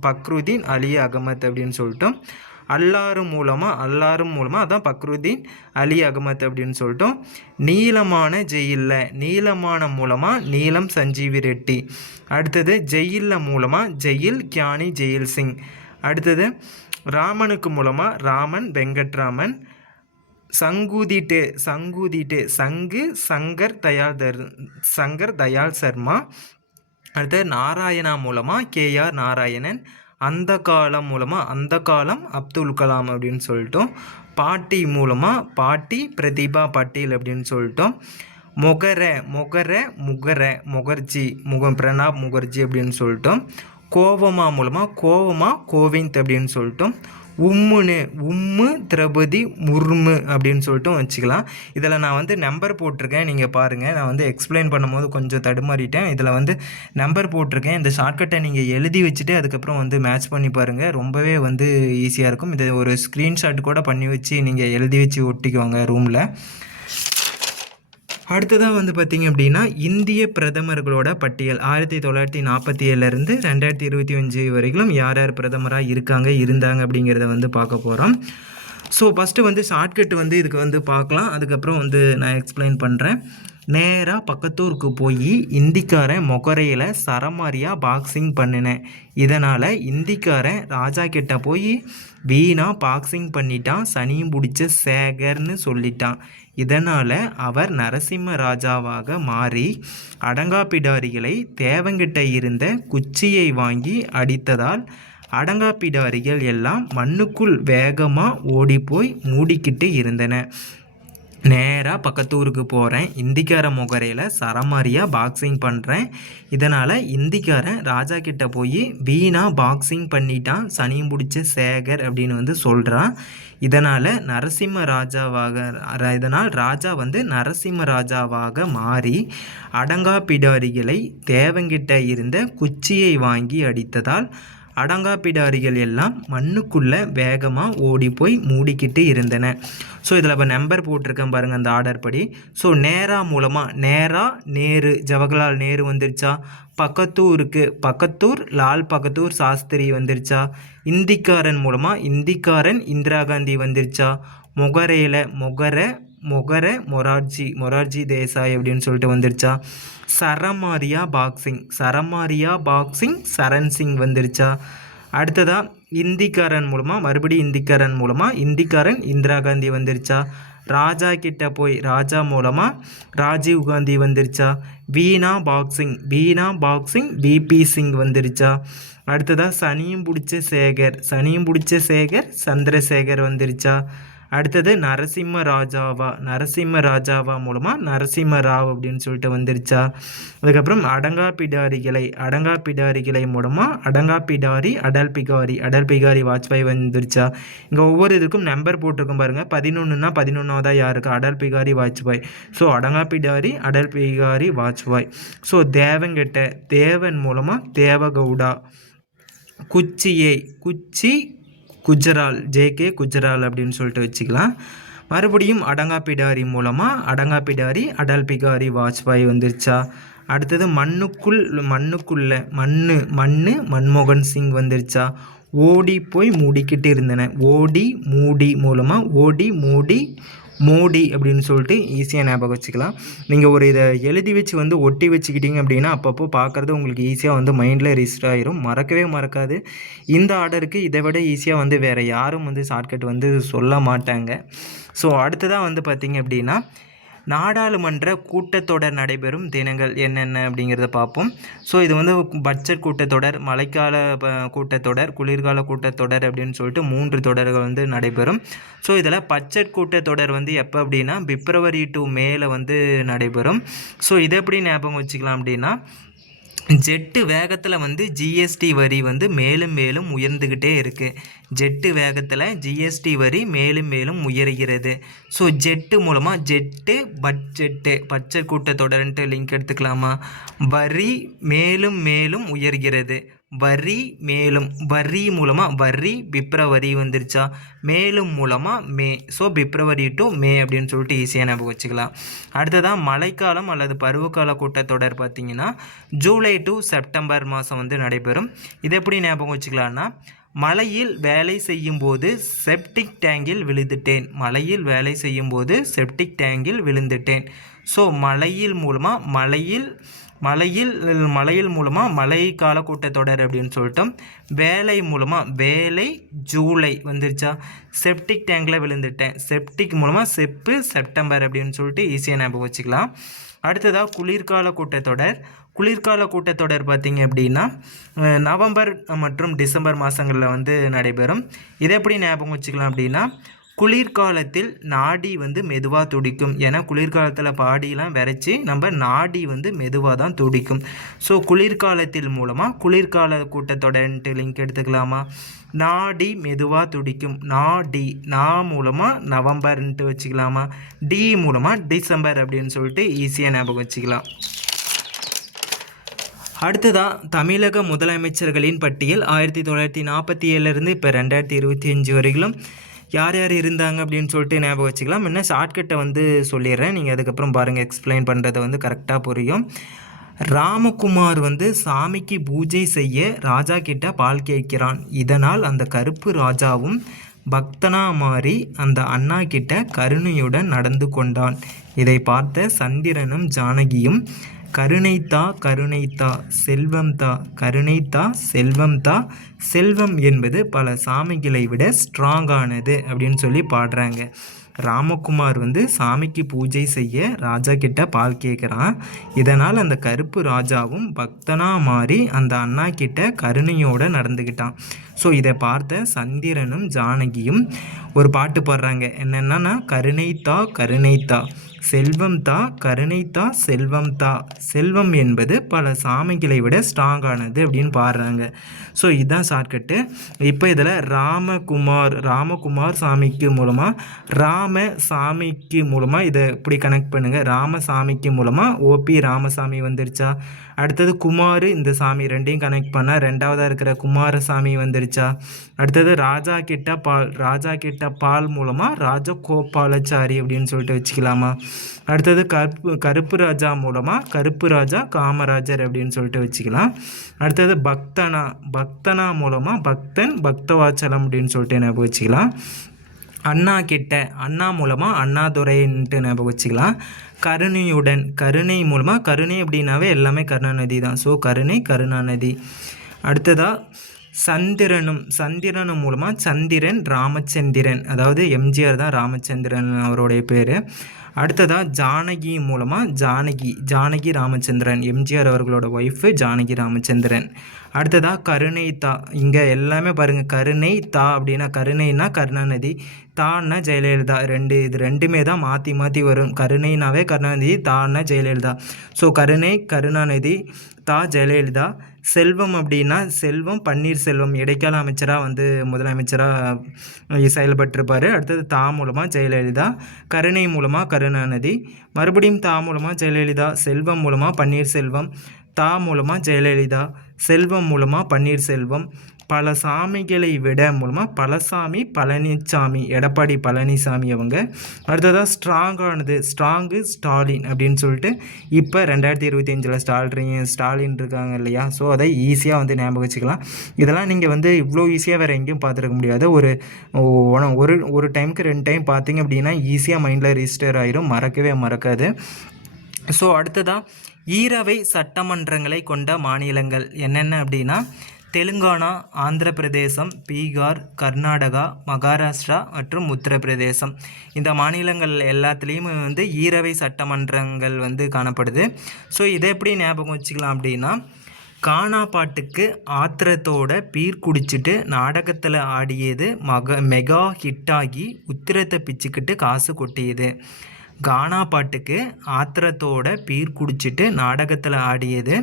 பக்ருதீன் அலி அகமத் அப்படின்னு சொல்லிட்டோம், அல்லாரும் மூலமாக அதான் பக்ருதீன் அலி அகமத் அப்படின்னு சொல்லிட்டோம், நீளமான ஜெயிலில் நீளமான மூலமாக நீலம் சஞ்சீவி ரெட்டி, அடுத்தது ஜெயிலில் மூலமாக ஜெயில் கியானி ஜெயில் சிங், அடுத்தது ராமனுக்கு மூலமாக ராமன் வெங்கட்ராமன், சங்குதிட்டு சங்கர் தயாள் சர்மா. அடுத்தது நாராயணா மூலமாக கேஆர் நாராயணன். அந்த காலம் அப்துல் கலாம் அப்படின்னு சொல்லிட்டோம். பாட்டி மூலமாக பாட்டி பிரதிபா பாட்டீல் அப்படின்னு சொல்லிட்டோம். பிரணாப் முகர்ஜி அப்படின்னு சொல்லிட்டோம். கோவமா மூலமாக கோவிந்த் அப்படின்னு சொல்லிட்டோம். உம்மு திரௌபதி முர்மு அப்படின்னு சொல்லிட்டு வச்சுக்கலாம். இதில் நான் வந்து நம்பர் போட்டிருக்கேன், நீங்கள் பாருங்கள். நான் வந்து எக்ஸ்பிளைன் பண்ணும்போது கொஞ்சம் தடுமாறிட்டேன். இதில் வந்து நம்பர் போட்டிருக்கேன். இந்த ஷார்ட்கட்டை நீங்கள் எழுதி வச்சுட்டு அதுக்கப்புறம் வந்து மேட்ச் பண்ணி பாருங்கள். ரொம்பவே வந்து ஈஸியாக இருக்கும். இதை ஒரு ஸ்க்ரீன்ஷாட் கூட பண்ணி வச்சு நீங்கள் எழுதி வச்சு ஒட்டிக்குவாங்க ரூமில். அடுத்ததாக வந்து பார்த்திங்க அப்படின்னா இந்திய பிரதமர்களோட பட்டியல் 1947 2025 வரைக்கும் யார் யார் பிரதமராக இருந்தாங்க அப்படிங்கிறத வந்து பார்க்க போகிறோம். ஸோ ஃபஸ்ட்டு வந்து ஷார்ட்கட் வந்து இதுக்கு வந்து பார்க்கலாம். அதுக்கப்புறம் வந்து நான் எக்ஸ்பிளைன் பண்ணுறேன். நேராக பக்கத்தூருக்கு போய் இந்திக்காரன் மொகரையில் சரமாரியாக பாக்ஸிங் பண்ணினேன். இதனால் இந்திக்காரன் ராஜா கிட்ட போய் வீணா பாக்ஸிங் பண்ணிட்டான், சனியும் பிடிச்ச சேகர்னு சொல்லிட்டான். இதனால் அவர் நரசிம்ம ராஜாவாக மாறி அடங்காப்பிடாரிகளை தேவங்கிட்ட இருந்த குச்சியை வாங்கி அடித்ததால் அடங்காப்பிடாரிகள் எல்லாம் மண்ணுக்குள் வேகமாக ஓடிப்போய் மூடிக்கிட்டு இருந்தன. நேராக பக்கத்தூருக்கு போகிறேன், இந்திக்கார முகரையில் சரமாரியாக பாக்ஸிங் பண்ணுறேன். இதனால் இந்திக்காரன் ராஜா கிட்ட போய் வீணா பாக்ஸிங் பண்ணிட்டான், சனியும் பிடிச்ச சேகர் அப்படின்னு வந்து சொல்கிறான். இதனால் ராஜா வந்து நரசிம்ம ராஜாவாக மாறி அடங்காப்பிடாரிகளை தேவங்கிட்ட இருந்த குச்சியை வாங்கி அடித்ததால் அடங்காப்பிடாரிகள் எல்லாம் மண்ணுக்குள்ளே வேகமாக ஓடி போய் மூடிக்கிட்டு இருந்தன. ஸோ இதில் இப்போ நம்பர் போட்டிருக்கேன் பாருங்கள் அந்த ஆர்டர் படி. ஸோ நேரு ஜவஹர்லால் நேரு வந்துருச்சா? பக்கத்தூர் லால் பகதூர் சாஸ்திரி வந்துருச்சா? இந்திக்காரன் மூலமாக இந்திரா காந்தி வந்துருச்சா? மொரார்ஜி தேசாய் அப்படின்னு சொல்லிட்டு வந்துருச்சா? சரமாரியா பாக்ஸிங் சரண் சிங் வந்துருச்சா? அடுத்ததாக இந்திக்காரன் மூலமாக இந்திரா காந்தி வந்துருச்சா? ராஜா கிட்ட போய் ராஜா மூலமாக ராஜீவ் காந்தி வந்துருச்சா? வீணா பாக்ஸிங் விபி சிங் வந்துருச்சா? அடுத்ததாக சனியும் பிடிச்ச சேகர் சந்திரசேகர் வந்துருச்சா? அடுத்தது நரசிம்ம ராஜாவா மூலமாக நரசிம்ம ராவ் அப்படின்னு சொல்லிட்டு வந்துருச்சா? அதுக்கப்புறம் அடங்காப்பிடாரிகளை மூலமாக அடல் பிகாரி வாஜ்பாய் வந்துருச்சா? இங்கே ஒவ்வொரு இதுக்கும் நம்பர் போட்டிருக்கும் பாருங்கள். 11னா 11ஆவதாக யாருக்கு? அடல் பிகாரி வாஜ்பாய். ஸோ அடங்காப்பிடாரி அடல் பிகாரி வாஜ்பாய். ஸோ தேவன் மூலமாக தேவகவுடா. குச்சி குஜரால் ஜேகே குஜரால் அப்படின்னு சொல்லிட்டு வச்சுக்கலாம். மறுபடியும் அடங்காப்பிடாரி மூலமாக அடல் பிகாரி வாஜ்பாய் வந்துருச்சா? அடுத்தது மண்ணுக்குள்ள மன்மோகன் சிங் வந்துருச்சா? ஓடி போய் மூடிக்கிட்டு இருந்தன. மோடி அப்படின்னு சொல்லிட்டு ஈஸியாக ஞாபகம் வச்சுக்கலாம். நீங்கள் ஒரு இதை எழுதி வச்சு வந்து ஒட்டி வச்சுக்கிட்டீங்க அப்படின்னா அப்பப்போ பார்க்குறது உங்களுக்கு ஈஸியாக வந்து மைண்டில் ரிஜிஸ்டர் ஆகிரும், மறக்கவே மறக்காது. இந்த ஆர்டருக்கு இதை விட ஈஸியாக வந்து வேறு யாரும் வந்து ஷார்ட்கட் வந்து சொல்ல மாட்டாங்க. ஸோ அடுத்ததாக வந்து பார்த்திங்க அப்படின்னா நாடாளுமன்ற கூட்டத்தொடர் நடைபெறும் தினங்கள் என்னென்ன அப்படிங்கிறத பார்ப்போம். ஸோ இது வந்து பட்ஜெட் கூட்டத்தொடர், மழைக்கால கூட்டத்தொடர், குளிர்கால கூட்டத்தொடர் அப்படின்னு சொல்லிட்டு 3 தொடர்கள் வந்து நடைபெறும். ஸோ இதில் பட்ஜெட் கூட்டத்தொடர் வந்து எப்போ அப்படின்னா பிப்ரவரி டு மேல வந்து நடைபெறும். ஸோ இதை எப்படி ஞாபகம் வச்சுக்கலாம் அப்படின்னா ஜெட்டு வேகத்தில் வந்து ஜிஎஸ்டி வரி வந்து மேலும் மேலும் உயர்ந்துக்கிட்டே இருக்குது. ஜெட்டு வேகத்தில் ஜிஎஸ்டி வரி மேலும் மேலும் உயர்கிறது. ஸோ ஜெட்டு மூலமாக பட்ஜெட் கூட்டத்தொடர்ன்ட்டு லிங்க் எடுத்துக்கலாமா? வரி மேலும் மேலும் உயர்கிறது. வரி மூலமாக பிப்ரவரி வந்துருச்சா? மேலும் மூலமாக மே. ஸோ பிப்ரவரி டு மே அப்படின்னு சொல்லிட்டு ஈஸியாக ஞாபகம் வச்சுக்கலாம். அடுத்ததான் மழைக்காலம் அல்லது பருவகால கூட்டத்தொடர் பார்த்திங்கன்னா ஜூலை டு செப்டம்பர் மாதம் வந்து நடைபெறும். இது எப்படி ஞாபகம் வச்சுக்கலான்னா மழையில் வேலை செய்யும்போது செப்டிக் டேங்கில் விழுந்துட்டேன். ஸோ மழையில் மலையில் மூலமாக மழைக்கால கூட்டத்தொடர் அப்படின்னு சொல்லிட்டோம். வேலை மூலமாக வேலை ஜூலை வந்துருச்சா. செப்டிக் டேங்கில் விழுந்துட்டேன், செப்டிக் மூலமாக செப்டம்பர் அப்படின்னு சொல்லிட்டு ஈஸியாக ஞாபகம் வச்சுக்கலாம். அடுத்ததாக குளிர்கால கூட்டத்தொடர். குளிர்கால கூட்டத்தொடர் பார்த்திங்க அப்படின்னா நவம்பர் மற்றும் டிசம்பர் மாதங்களில் வந்து நடைபெறும். இதை எப்படி ஞாபகம் வச்சுக்கலாம் அப்படின்னா, குளிர்காலத்தில் நாடி வந்து மெதுவாக துடிக்கும். ஏன்னா குளிர்காலத்தில் பாடியெலாம் விரைச்சி நம்ம நாடி வந்து மெதுவாக தான் துடிக்கும். ஸோ குளிர்காலத்தில் மூலமாக குளிர்கால கூட்டத்தொடர்ன்ட்டு லிங்க் எடுத்துக்கலாமா. நாடி மெதுவாக துடிக்கும், நாடி நா மூலமாக நவம்பர்ன்ட்டு வச்சுக்கலாமா. டி மூலமாக டிசம்பர் அப்படின்னு சொல்லிட்டு ஈஸியாக ஞாபகம் வச்சுக்கலாம். அடுத்ததாக தமிழக முதலமைச்சர்களின் பட்டியல் 1947 இப்போ 2025 வரைக்கும் யார் யார் இருந்தாங்க அப்படின்னு சொல்லிட்டு ஞாபகம் வச்சுக்கலாம். இன்னும் ஷார்ட்கட்டை வந்து சொல்லிடுறேன், நீங்கள் அதுக்கப்புறம் பாருங்கள், எக்ஸ்பிளைன் பண்ணுறதை வந்து கரெக்டாக புரியும். ராமகுமார் வந்து சாமிக்கு பூஜை செய்ய ராஜா கிட்ட பால் கேட்கிறான். இதனால் அந்த கருப்பு ராஜாவும் பக்தனா மாறி அந்த அண்ணா கிட்ட கருணையுடன் நடந்து கொண்டான். இதை பார்த்த சந்திரனும் ஜானகியும் கருணைத்தா கருணைத்தா செல்வம் தா, கருணைத்தா செல்வம் தா, செல்வம் என்பது பல சாமிகளை விட ஸ்ட்ராங்கானது அப்படின்னு சொல்லி பாடுறாங்க. ராமகுமார் வந்து சாமிக்கு பூஜை செய்ய ராஜா கிட்ட பால் கேட்குறான். இதனால் அந்த கருப்பு ராஜாவும் பக்தனா மாறி அந்த அண்ணா கிட்ட கருணையோடு நடந்துக்கிட்டான். ஸோ இதை பார்த்த சந்திரனும் ஜானகியும் ஒரு பாட்டு பாடுறாங்க. என்னென்னா, கருணைத்தா கருணைத்தா செல்வம் தா, கருணைத்தா செல்வம் தா, செல்வம் என்பது பல சாமிகளை விட ஸ்ட்ராங்கானது அப்படின்னு பாடுறாங்க. ஸோ இதுதான் ஷார்ட்கட்டு. இப்போ இதில் ராமகுமார் சாமிக்கு மூலமாக இதை இப்படி கனெக்ட் பண்ணுங்கள். ராமசாமிக்கு மூலமாக ஓபி ராமசாமி வந்துருச்சா. அடுத்தது குமார், இந்த சாமி ரெண்டையும் கனெக்ட் பண்ணால் ரெண்டாவதாக இருக்கிற குமாரசாமி வந்துருச்சா. அடுத்தது ராஜா கிட்ட பால் மூலமாக ராஜகோபாலாச்சாரி அப்படின்னு சொல்லிட்டு வச்சுக்கலாமா. அடுத்தது கருப்பு ராஜா மூலமாக கருப்பு ராஜா காமராஜர் அப்படின்னு சொல்லிட்டு வச்சுக்கலாம். அடுத்தது பக்தனா மூலமாக பக்தன் பக்தவாச்சலம் அப்படின்னு சொல்லிட்டு ஞாபகம் வச்சுக்கலாம். அண்ணா மூலமாக அண்ணாதுரைன்ட்டு ஞாபகம் வச்சுக்கலாம். கருணையுடன், கருணை மூலமாக, கருணை அப்படின்னாவே எல்லாமே கருணாநிதி தான். ஸோ கருணாநிதி. அடுத்ததாக சந்திரனும் மூலமாக சந்திரன் ராமச்சந்திரன், அதாவது எம்ஜிஆர் தான் ராமச்சந்திரன் அவருடைய பேர். அடுத்ததாக ஜானகி மூலமாக ஜானகி ராமச்சந்திரன், எம்ஜிஆர் அவர்களோட ஒய்ஃபு ஜானகி ராமச்சந்திரன். அடுத்ததாக கருணைத்தா. இங்கே எல்லாமே பாருங்கள், கருணைத்தா அப்படின்னா கருணைனா கருணாநிதி, தான்னா ஜெயலலிதா. இது ரெண்டுமே தான் மாற்றி வரும். கருணைனாவே கருணாநிதி, தான்னா ஜெயலலிதா. ஸோ கருணாநிதி, தா ஜெயலலிதா. செல்வம் அப்படின்னா செல்வம் பன்னீர்செல்வம், இடைக்கால அமைச்சராக வந்து முதலமைச்சராக செயல்பட்டிருப்பார். அடுத்தது தா மூலமாக ஜெயலலிதா, கருணை மூலமாக கருணாநிதி, மறுபடியும் தா மூலமாக ஜெயலலிதா, செல்வம் மூலமாக பன்னீர்செல்வம், தா மூலமாக ஜெயலலிதா, செல்வம் மூலமாக பன்னீர்செல்வம், பல சாமிகளை விட மூலமாக பழசாமி பழனிசாமி, எடப்பாடி பழனிசாமி அவங்க. அடுத்ததாக ஸ்ட்ராங்கு ஸ்டாலின் அப்படின்னு சொல்லிட்டு இப்போ 2025 ஸ்டாலின் இருக்காங்க இல்லையா. ஸோ அதை ஈஸியாக வந்து ஞாபகம் வச்சுக்கலாம். இதெல்லாம் நீங்கள் வந்து இவ்வளோ ஈஸியாக வேறு எங்கேயும் பார்த்துருக்க முடியாது. ஒரு டைமுக்கு 2 டைம் பார்த்தீங்க அப்படின்னா ஈஸியாக மைண்டில் ரிஜிஸ்டர் ஆயிரும், மறக்காது. ஸோ அடுத்ததாக ஈரவை சட்டமன்றங்களை கொண்ட மாநிலங்கள் என்னென்ன அப்படின்னா, தெலுங்கானா, ஆந்திர பிரதேசம், பீகார், கர்நாடகா, மகாராஷ்டிரா மற்றும் உத்தரப்பிரதேசம். இந்த மாநிலங்கள் எல்லாத்துலேயும் வந்து ஈரவை சட்டமன்றங்கள் வந்து காணப்படுது. ஸோ இதை எப்படி ஞாபகம் வச்சுக்கலாம் அப்படின்னா, கானா பாட்டுக்கு ஆத்திரத்தோட பீர் குடிச்சிட்டு நாடகத்தில் ஆடியது மெகா ஹிட்டாகி உத்திரத்தை பிச்சுக்கிட்டு காசு கொட்டியது. கானா பாட்டுக்கு ஆத்திரத்தோட பீர் குடிச்சிட்டு நாடகத்தில் ஆடியது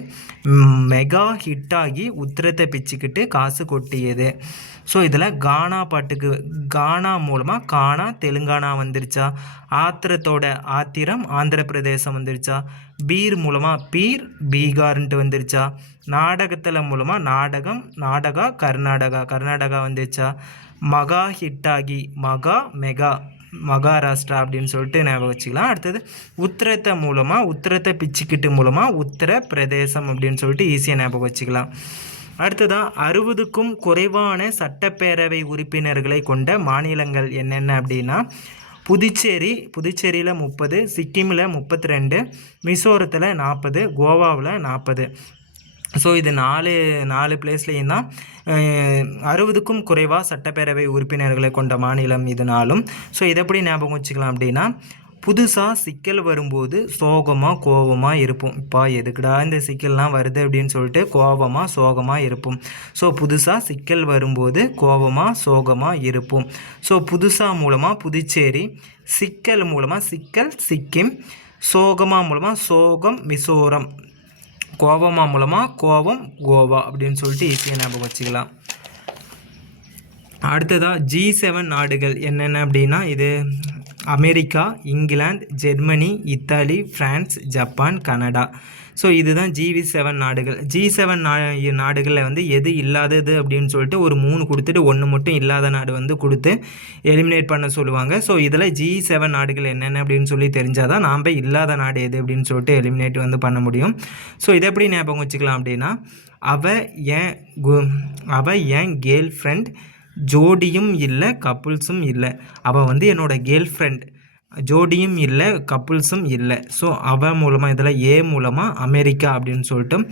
மெகா ஹிட்டாகி உத்திரத்தை பிச்சுக்கிட்டு காசு கொட்டியது. ஸோ இதில் கானா பாட்டுக்கு கானா மூலமாக கானா தெலுங்கானா வந்துருச்சா, ஆத்திரத்தோட ஆத்திரம் ஆந்திர பிரதேசம் வந்துருச்சா, பீர் மூலமாக பீகார்ன்ட்டு வந்துருச்சா, நாடகத்தில் மூலமாக நாடகா கர்நாடகா வந்துருச்சா, மகா ஹிட்டாகி மெகா மகாராஷ்டிரா அப்படின்னு சொல்லிட்டு ஞாபகம் வச்சுக்கலாம். அடுத்தது உத்திரத்தை பிச்சுக்கிட்டு மூலமாக உத்தர பிரதேசம் அப்படின்னு சொல்லிட்டு ஈஸியாக ஞாபகம் வச்சுக்கலாம். அடுத்ததாக 60க்கும் குறைவான சட்டப்பேரவை உறுப்பினர்களை கொண்ட மாநிலங்கள் என்னென்ன அப்படின்னா, புதுச்சேரியில் 30, சிக்கிமில் 32, மிசோரத்தில் 40, கோவாவில் 40. ஸோ இது நாலு பிளேஸ்லேயும் தான் 60க்கும் குறைவாக சட்டப்பேரவை உறுப்பினர்களை கொண்ட மாநிலம் இதனாலும். ஸோ இதை எப்படி ஞாபகம் வச்சுக்கலாம் அப்படின்னா, புதுசாக சிக்கல் வரும்போது சோகமாக கோபமாக இருப்போம். இப்போ எதுக்குடா இந்த சிக்கல்லாம் வருது அப்படின்னு சொல்லிட்டு கோபமாக சோகமாக இருப்போம். ஸோ புதுசாக சிக்கல் வரும்போது கோபமாக சோகமாக இருப்போம். ஸோ புதுசாக மூலமாக புதுச்சேரி, சிக்கல் மூலமாக சிக்கிம், சோகமாக மூலமாக சோகம் மிசோரம், கோபமா மூலமாக கோபம் கோவா அப்படின்னு சொல்லிட்டு ஈஸியாக ஞாபகம் வச்சுக்கலாம். அடுத்ததாக G7 நாடுகள் என்னென்ன அப்படின்னா, இது America, England, Germany, Italy, France, Japan, Canada. So இதுதான் G7 நாடுகள். G7 நாடுகளில் வந்து எது இல்லாதது அப்படின்னு சொல்லிட்டு ஒரு 3 கொடுத்துட்டு 1 மட்டும் இல்லாத நாடு வந்து கொடுத்து எலிமினேட் பண்ண சொல்லுவாங்க. ஸோ இதில் G7 நாடுகள் என்னென்ன அப்படின்னு சொல்லி தெரிஞ்சால் தான் நாம் இல்லாத நாடு எது அப்படின்னு சொல்லிட்டு எலிமினேட் வந்து பண்ண முடியும். ஸோ இதை எப்படி ஞாபகம் வச்சுக்கலாம் அப்படின்னா, அவள் என் கேர்ள் ஃப்ரெண்ட், ஜோடியும் இல்லை கப்புள்ஸும் இல்லை. அவள் வந்து என்னோட கேர்ள் ஃப்ரெண்ட், ஜோடியும் இல்லை கப்புள்ஸும் இல்லை. ஸோ அவ மூலமாக இதில் ஏ மூலமாக அமெரிக்கா அப்படின்னு சொல்லிட்டோம்,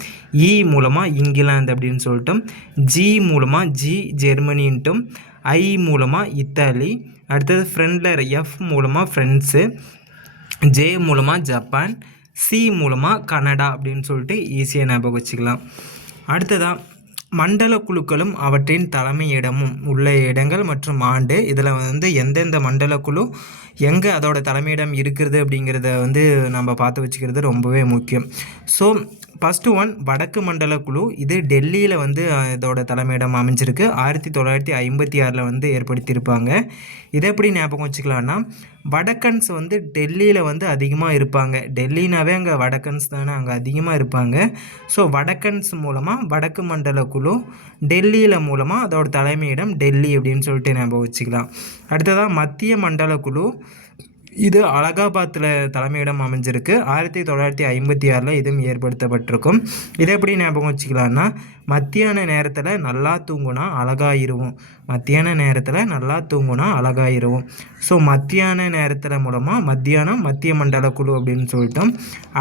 இ மூலமாக இங்கிலாந்து அப்படின்னு சொல்லிட்டோம், ஜி மூலமாக ஜெர்மனின்ட்டும், ஐ மூலமாக இத்தாலி, அடுத்தது ஃப்ரெண்டில் எஃப் மூலமாக ஃப்ரெண்ட்ஸு, ஜே மூலமாக ஜப்பான், சி மூலமாக கனடா அப்படின்னு சொல்லிட்டு ஈஸியாக ஞாபகம் வச்சுக்கலாம். அடுத்ததாக மண்டல குழுக்களும் அவற்றின் தலைமையிடமும் உள்ள இடங்கள் மற்றும் ஆண்டு. இதில் வந்து எந்தெந்த மண்டல குழு எங்கே அதோட தலைமையிடம் இருக்கிறது அப்படிங்கிறத வந்து நம்ம பார்த்து வச்சுக்கிறது ரொம்பவே முக்கியம். ஸோ ஃபஸ்ட்டு ஒன் வடக்கு மண்டல குழு. இது டெல்லியில் வந்து இதோட தலைமையிடம் அமைஞ்சிருக்கு. 1956 வந்து ஏற்படுத்தியிருப்பாங்க. இதை எப்படி ஞாபகம் வச்சுக்கலான்னா, வடக்கன்ஸ் வந்து டெல்லியில் வந்து அதிகமாக இருப்பாங்க. டெல்லினாவே அங்கே வடக்கன்ஸ் தானே அங்கே அதிகமாக இருப்பாங்க. ஸோ வடக்கன்ஸ் மூலமாக வடக்கு மண்டல குழு, டெல்லியில் மூலமாக அதோட தலைமையிடம் டெல்லி அப்படின்னு சொல்லிட்டு ஞாபகம் வச்சுக்கலாம். அடுத்ததாக மத்திய மண்டல குழு. இது அலகாபாத்தில் தலைமையிடம் அமைஞ்சிருக்கு. 1956 இதுவும் ஏற்படுத்தப்பட்டிருக்கும். இதை எப்படி ஞாபகம் வச்சுக்கலான்னா, மத்தியான நேரத்தில் நல்லா தூங்குனா அழகாயிருவோம், மத்தியான நேரத்தில் நல்லா தூங்குனா அழகாயிருவோம். ஸோ மத்தியான நேரத்தில் மூலமாக மத்தியானம் மத்திய மண்டல குழு அப்படின்னு சொல்லிட்டோம்.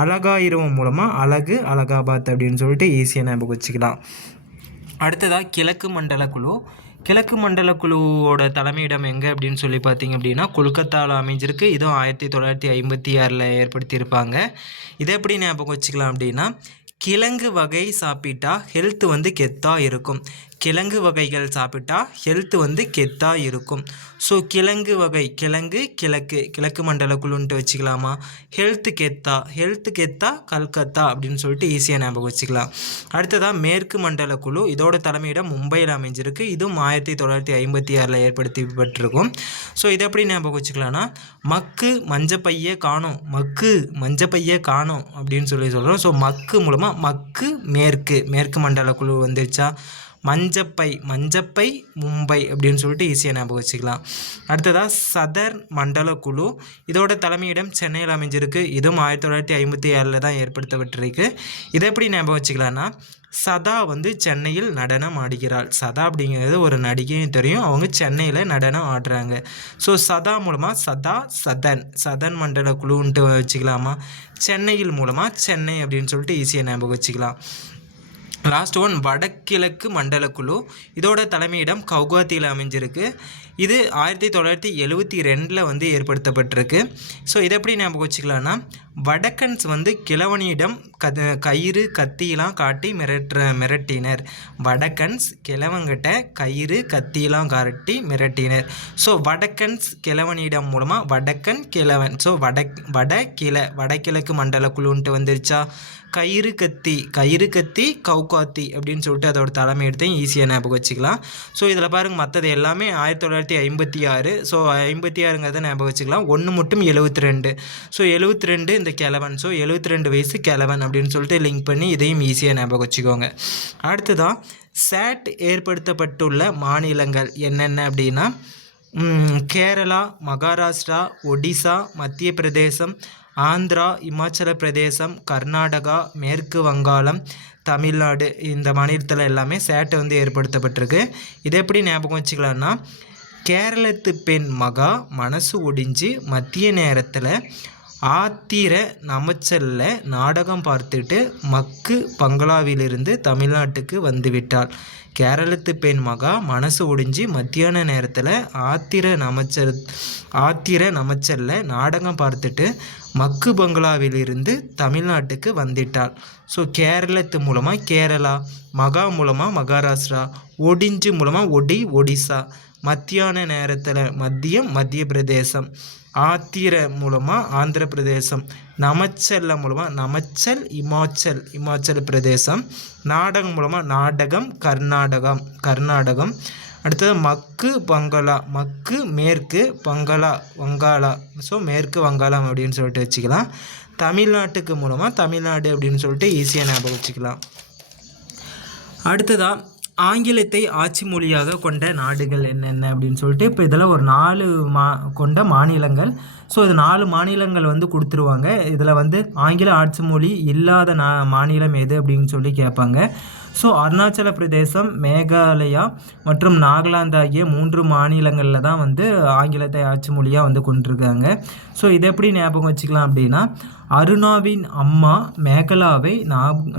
அழகாயிருவோம் மூலமாக அழகு அலகாபாத் அப்படின்னு சொல்லிட்டு ஈஸியாக ஞாபகம் வச்சுக்கலாம். அடுத்ததாக கிழக்கு மண்டல குழு. கிழக்கு மண்டல குழுவோட தலைமையிடம் எங்கே அப்படின்னு சொல்லி பார்த்தீங்க அப்படின்னா, கொல்கத்தாவில் அமைஞ்சிருக்கு. இதுவும் 1956 ஏற்படுத்தியிருப்பாங்க. இதை எப்படி ஞாபகம் வச்சுக்கலாம் அப்படின்னா, கிழங்கு வகை சாப்பிட்டா ஹெல்த் வந்து கெத்தாக இருக்கும். கிழங்கு வகைகள் சாப்பிட்டா ஹெல்த் வந்து கெத்தாக இருக்கும். ஸோ கிழங்கு வகை, கிழக்கு மண்டல குழுன்ட்டு வச்சுக்கலாமா. ஹெல்த் கெத்தா கல்கத்தா அப்படின்னு சொல்லிட்டு ஈஸியாக ஞாபகம் வச்சுக்கலாம். அடுத்ததாக மேற்கு மண்டல குழு. இதோட தலைமையிடம் மும்பையில் அமைஞ்சிருக்கு. இதுவும் 1956 ஏற்படுத்தப்பட்டிருக்கும். ஸோ இதை எப்படி ஞாபகம் வச்சுக்கலாம்னா, மக்கு மஞ்சப்பையே காணோம், அப்படின்னு சொல்லி சொல்கிறோம். ஸோ மக்கு மூலமாக மக்கு மேற்கு மண்டல குழு வந்துருச்சா. மஞ்சப்பை மும்பை அப்படின்னு சொல்லிட்டு ஈஸியாக ஞாபகம் வச்சுக்கலாம். அடுத்ததாக சதர் மண்டல குழு. இதோட தலைமையிடம் சென்னையில் அமைஞ்சிருக்கு. இதுவும் 1956 தான் ஏற்படுத்தப்பட்டிருக்கு. இதை எப்படி ஞாபகம் வச்சுக்கலான்னா, சதா வந்து சென்னையில் நடனம் ஆடுகிறாள். சதா அப்படிங்கிறது ஒரு நடிகையும் தெரியும், அவங்க சென்னையில் நடனம் ஆடுறாங்க. ஸோ சதா மூலமாக சதன் மண்டல குழுன்ட்டு வச்சுக்கலாமா. சென்னையில் மூலமாக சென்னை அப்படின்னு சொல்லிட்டு ஈஸியாக ஞாபகம் வச்சுக்கலாம். லாஸ்ட் ஒன் வடகிழக்கு மண்டல குழு. இதோட தலைமையிடம் கவுகாத்தியில் அமைஞ்சிருக்கு. இது 1972 வந்து ஏற்படுத்தப்பட்டிருக்கு. ஸோ இதை எப்படி ஞாபகம் வச்சுக்கலான்னா, வடக்கன்ஸ் வந்து கிழவனிடம் கயிறு கத்தியெலாம் காட்டி மிரட்டினர். வடக்கன்ஸ் கிழவங்கிட்ட கயிறு கத்தியெலாம் காட்டி மிரட்டினர். ஸோ வடக்கன்ஸ் கிழவனிடம் மூலமாக வடக்கன் கிழவன். ஸோ வடகிழக்கு மண்டல குழுன்ட்டு வந்துருச்சா. கயிறு கத்தி கவுகாத்தி அப்படின்னு சொல்லிட்டு அதோட தலைமையிடத்தையும் ஈஸியாக ஞாபகம் வச்சுக்கலாம். ஸோ இதில் பாருங்கள், மற்றது எல்லாமே 1956. ஸோ 56ங்கிறத ஞாபகம் வச்சுக்கலாம். 1 மட்டும் 72. ஸோ 72 இந்த கிழவன். ஸோ 72 வயசு கிழவன் அப்படின்னு சொல்லிட்டு லிங்க் பண்ணி இதையும் ஈஸியாக ஞாபகம் வச்சுக்கோங்க. அடுத்ததான் சேட் ஏற்படுத்தப்பட்டுள்ள மாநிலங்கள் என்னென்ன அப்படின்னா, கேரளா, மகாராஷ்டிரா, ஒடிசா, மத்திய பிரதேசம், ஆந்திரா, இமாச்சல பிரதேசம், கர்நாடகா, மேற்கு வங்காளம், தமிழ்நாடு. இந்த மாநிலத்தில் எல்லாமே சேட்டை வந்து ஏற்படுத்தப்பட்டிருக்கு. இதை எப்படி ஞாபகம் வச்சுக்கலான்னா, கேரளத்து பெண் மகா மனசு ஒடிஞ்சு மத்திய நேரத்தில் ஆத்திர நமச்சல்ல நாடகம் பார்த்துட்டு மக்கு பங்களாவிலிருந்து தமிழ்நாட்டுக்கு வந்துவிட்டாள். கேரளத்து பெண் மகா மனசு ஒடிஞ்சு மத்தியான நேரத்தில் ஆத்திர நமச்சல்ல நாடகம் பார்த்துட்டு மக்கு பங்களாவிலிருந்து தமிழ்நாட்டுக்கு வந்துட்டாள். ஸோ கேரளத்து மூலமாக கேரளா, மகா மூலமாக மகாராஷ்டிரா, ஒடிஞ்சு மூலமாக ஒடிசா, மத்தியான நேரத்தில் மத்திய பிரதேசம், ஆத்திர மூலமாக ஆந்திர பிரதேசம், நமச்சல்ல மூலமாக நமச்சல் இமாச்சல் பிரதேசம், நாடகம் மூலமாக நாடகம் கர்நாடகம். அடுத்தது மக்கு பங்களா, மக்கு மேற்கு, வங்காளா, ஸோ மேற்கு வங்காளம் அப்படின்னு சொல்லிட்டு வச்சுக்கலாம். தமிழ்நாட்டுக்கு மூலமாக தமிழ்நாடு அப்படின்னு சொல்லிட்டு ஈஸியாக ஞாபகம் வச்சுக்கலாம். அடுத்ததாக ஆங்கிலத்தை ஆட்சி மொழியாக கொண்ட நாடுகள் என்னென்ன அப்படின்னு சொல்லிட்டு இப்போ இதில் ஒரு 4 கொண்ட மாநிலங்கள். ஸோ இது 4 மாநிலங்கள் வந்து கொடுத்துருவாங்க. இதில் வந்து ஆங்கில ஆட்சி மொழி இல்லாத மாநிலம் எது அப்படின்னு சொல்லி கேட்பாங்க. ஸோ அருணாச்சல பிரதேசம், மேகாலயா மற்றும் நாகாலாந்து ஆகிய 3 மாநிலங்களில் தான் வந்து ஆங்கிலத்தை ஆட்சி மொழியாக வந்து கொண்டிருக்காங்க. ஸோ இதை எப்படி ஞாபகம் வச்சுக்கலாம் அப்படின்னா, அருணாவின் அம்மா மேகலாவை